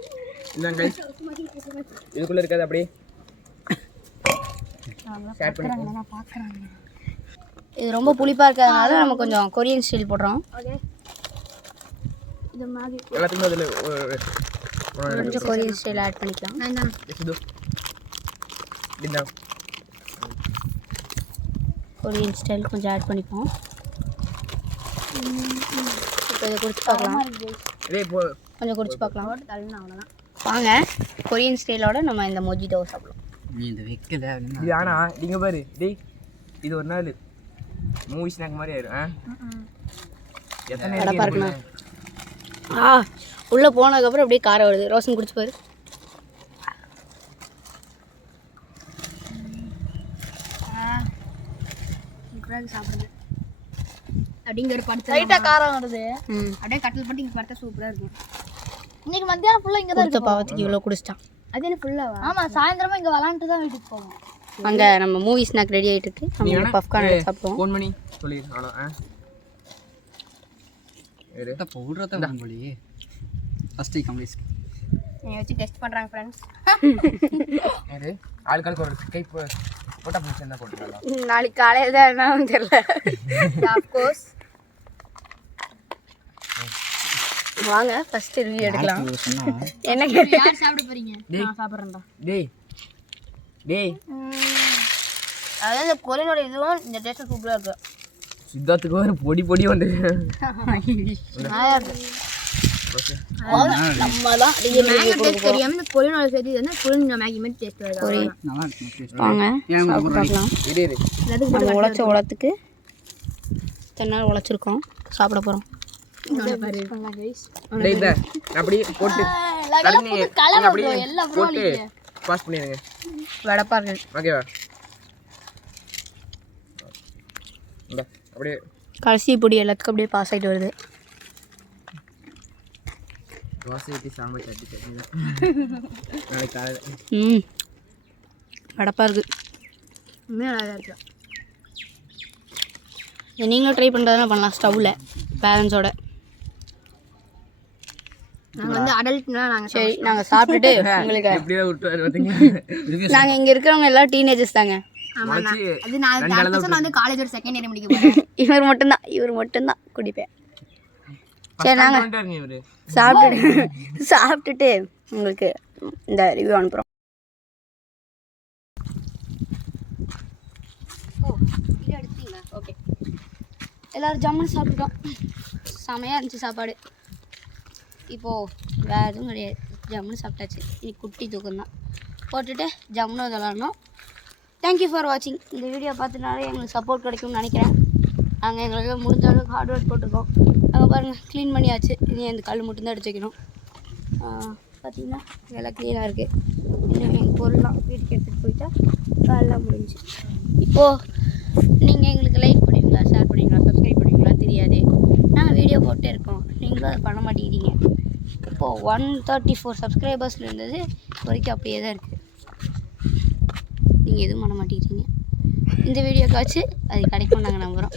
இதுக்குள்ளே இருக்காது அப்படியே இது ரொம்ப புளிப்பாக இருக்கிறதுனால நம்ம கொஞ்சம் கொரியன் ஸ்டைல் போடுறோம். இது மாதிரி எல்லாத்துக்குமே அதில் கொஞ்சம் கொரியன் ஸ்டைல் ஆட் பண்ணிக்கலாம். கொரியன் ஸ்டைல் கொஞ்சம் ஆட் பண்ணிப்போம். இப்போ இதை குடிச்சு பார்க்கலாம். கொஞ்சம் குடிச்சு பார்க்கலாம். அவ்வளோதான். வாங்க கொரியன் ஸ்டைலோட நம்ம இந்த மொஜிட்டோ சாப்பிடலாம். இந்த வைக்கல இது ஆனால் நீங்கள் பாரு டேய், இது ஒரு நாள் மூவி ஸ்நாக் மாதிரி ஆயிரும். எத்தனை இருக்குண்ணா. உள்ளே போனதுக்கப்புறம் அப்படியே காரம் வருது. ரோஷன் குடிச்சு பாரு. சாப்பிடுங்க. அப்படிங்கிற படுத்து லைட்டாக காரம் வருது. அப்படியே கட்டில் போட்டு இங்கே படுத்தா சூப்பராக இருக்கும். இன்னைக்கு மத்தியானம் ஃபுல்லாக இங்கே தான் கொடுத்த பாவத்துக்கு இவ்வளோ குடிச்சிட்டான். அது என்ன ஃபுல்லாக ஆமாம், சாயந்தரமா இங்கே விளாண்டுட்டு தான் வீட்டுக்கு போவோம். அங்கே நம்ம மூவி ஸ்நாக் ரெடி ஆகிட்டு இருக்கு. நம்ம பஃப்கார்ன் சாப்பிடுவோம். ஃபோன் பண்ணி சொல்லிடு அவ்வளோ. பவுடர் போலி ஃபஸ்ட்டு கம்ப்ளீட் என்னை வச்சு டெஸ்ட் பண்ணுறாங்க ஃப்ரெண்ட்ஸ். இது ஆளுக்காளுக்கு ஒரு கை போட்டா பிடிச்சி இருந்தால் போட்டுக்கலாம். நாளைக்கு காலையில் தான் என்னன்னு தெரியல. ஆஃப்கோர்ஸ் வாங்க ஃபர்ஸ்ட் ரிவ்யூ எடுக்கலாம். என்ன யார் சாப்பிட போறீங்க? நான் சாப்பிட்றேன்டா. டேய் டேய் அதாவது இந்த கொரினோட இதுவும் இந்த டேஸ்ட் சூப்பராக இருக்கு. சித்தார்த்துக்கு ஒரு பொடி பொடி வந்து நம்ம தான் தெரியாம இந்த கொரினோட சேர்த்து வந்து கொரினோ மேகி மாதிரி டேஸ்ட் வருது. நல்லா இருக்கும். வாங்க சாப்பிடலாம். இரு இரு நம்ம உழைச்ச உலத்துக்கு இத்தனை நாள் உழைச்சிருக்கோம், சாப்பிட போகிறோம். டேய் இந்த அப்படியே போட்டு தண்ணி அப்படியே போட்டு பாஸ் பண்ணிடுங்க. வடப்பா இருக்கு. ஓகேவா? இந்த அப்படியே கடைசி பொடி எல்லாத்துக்கும் அப்படியே பாஸ் ஆகிட்டு வருது. தோசை ஊற்றி சாம்பார் சட்னி சட்னி தான் நாளைக்கு காலையில். வடப்பா இருக்குது. உண்மையாக நல்லா இருக்கு. இதை நீங்களும் ட்ரை பண்ணுறதுனா பண்ணலாம் ஸ்டவ்வில் பேலன்ஸோட. நாங்கள் வந்து அடல்ட்லாம் நாங்கள் சரி, நாங்கள் சாப்பிட்டுட்டு உங்களுக்கு எப்படிதான் விட்டு பார்த்தீங்களா? நாங்கள் இங்கே இருக்கிறவங்க எல்லாம் டீனேஜர்ஸ் தாங்க. ஆமாம். அது நான் நான் வந்து காலேஜோட செகண்ட் இயர் முடிக்க போகிறேன். இவர் மட்டும்தான் குடிப்பேன். சரி, நாங்கள் இவரு சாப்பிட்டுட்டு உங்களுக்கு இந்த ரிவ்யூ அனுப்புகிறோம். ஓகே, எல்லோரும் ஜம்முன்னு சாப்பிட்டுட்டோம். செமையாக இருந்துச்சு சாப்பாடு. இப்போது வேறு எதுவும் கிடையாது, ஜம்முன்னு சாப்பிட்டாச்சு. இன்னைக்கு குட்டி தூக்கம் தான் போட்டுட்டு ஜம்முன்னு விளாட்ணும். தேங்க்யூ ஃபார் வாட்சிங். இந்த வீடியோ பார்த்துனாலே எங்களுக்கு சப்போர்ட் கிடைக்கும்னு நினைக்கிறேன். நாங்கள் எங்களுக்கு முடிஞ்ச அளவுக்கு ஹார்ட் ஒர்க் போட்டிருக்கோம். நாங்கள் பாருங்கள் க்ளீன் பண்ணியாச்சு. இனி அந்த கல் மட்டும்தான் அடிச்சு வைக்கணும். பார்த்திங்கன்னா எல்லாம் க்ளீனாக இருக்குது. இன்னும் எங்கள் பொருள்லாம் வீட்டுக்கு எடுத்துகிட்டு போயிட்டா வேலைலாம் முடிஞ்சு. இப்போது நீங்கள் எங்களுக்கு லைக் பண்ணுவீங்களா, ஷேர் பண்ணுவீங்களா, சப்ஸ்கிரைப் பண்ணுவீங்களா தெரியாது. நாங்கள் வீடியோ போட்டே இருக்கோம், நீங்களும் அதை பண்ண மாட்டேங்கிறீங்க. இப்போது 134 சப்ஸ்கிரைபர்ஸில் இருந்தது வரைக்கும் அப்படியே தான் இருக்குது. நீங்கள் எதுவும் பண்ண மாட்டேங்கிறீங்க. இந்த வீடியோக்காச்சு அது கிடைக்கும் நாங்கள் நம்புகிறோம்.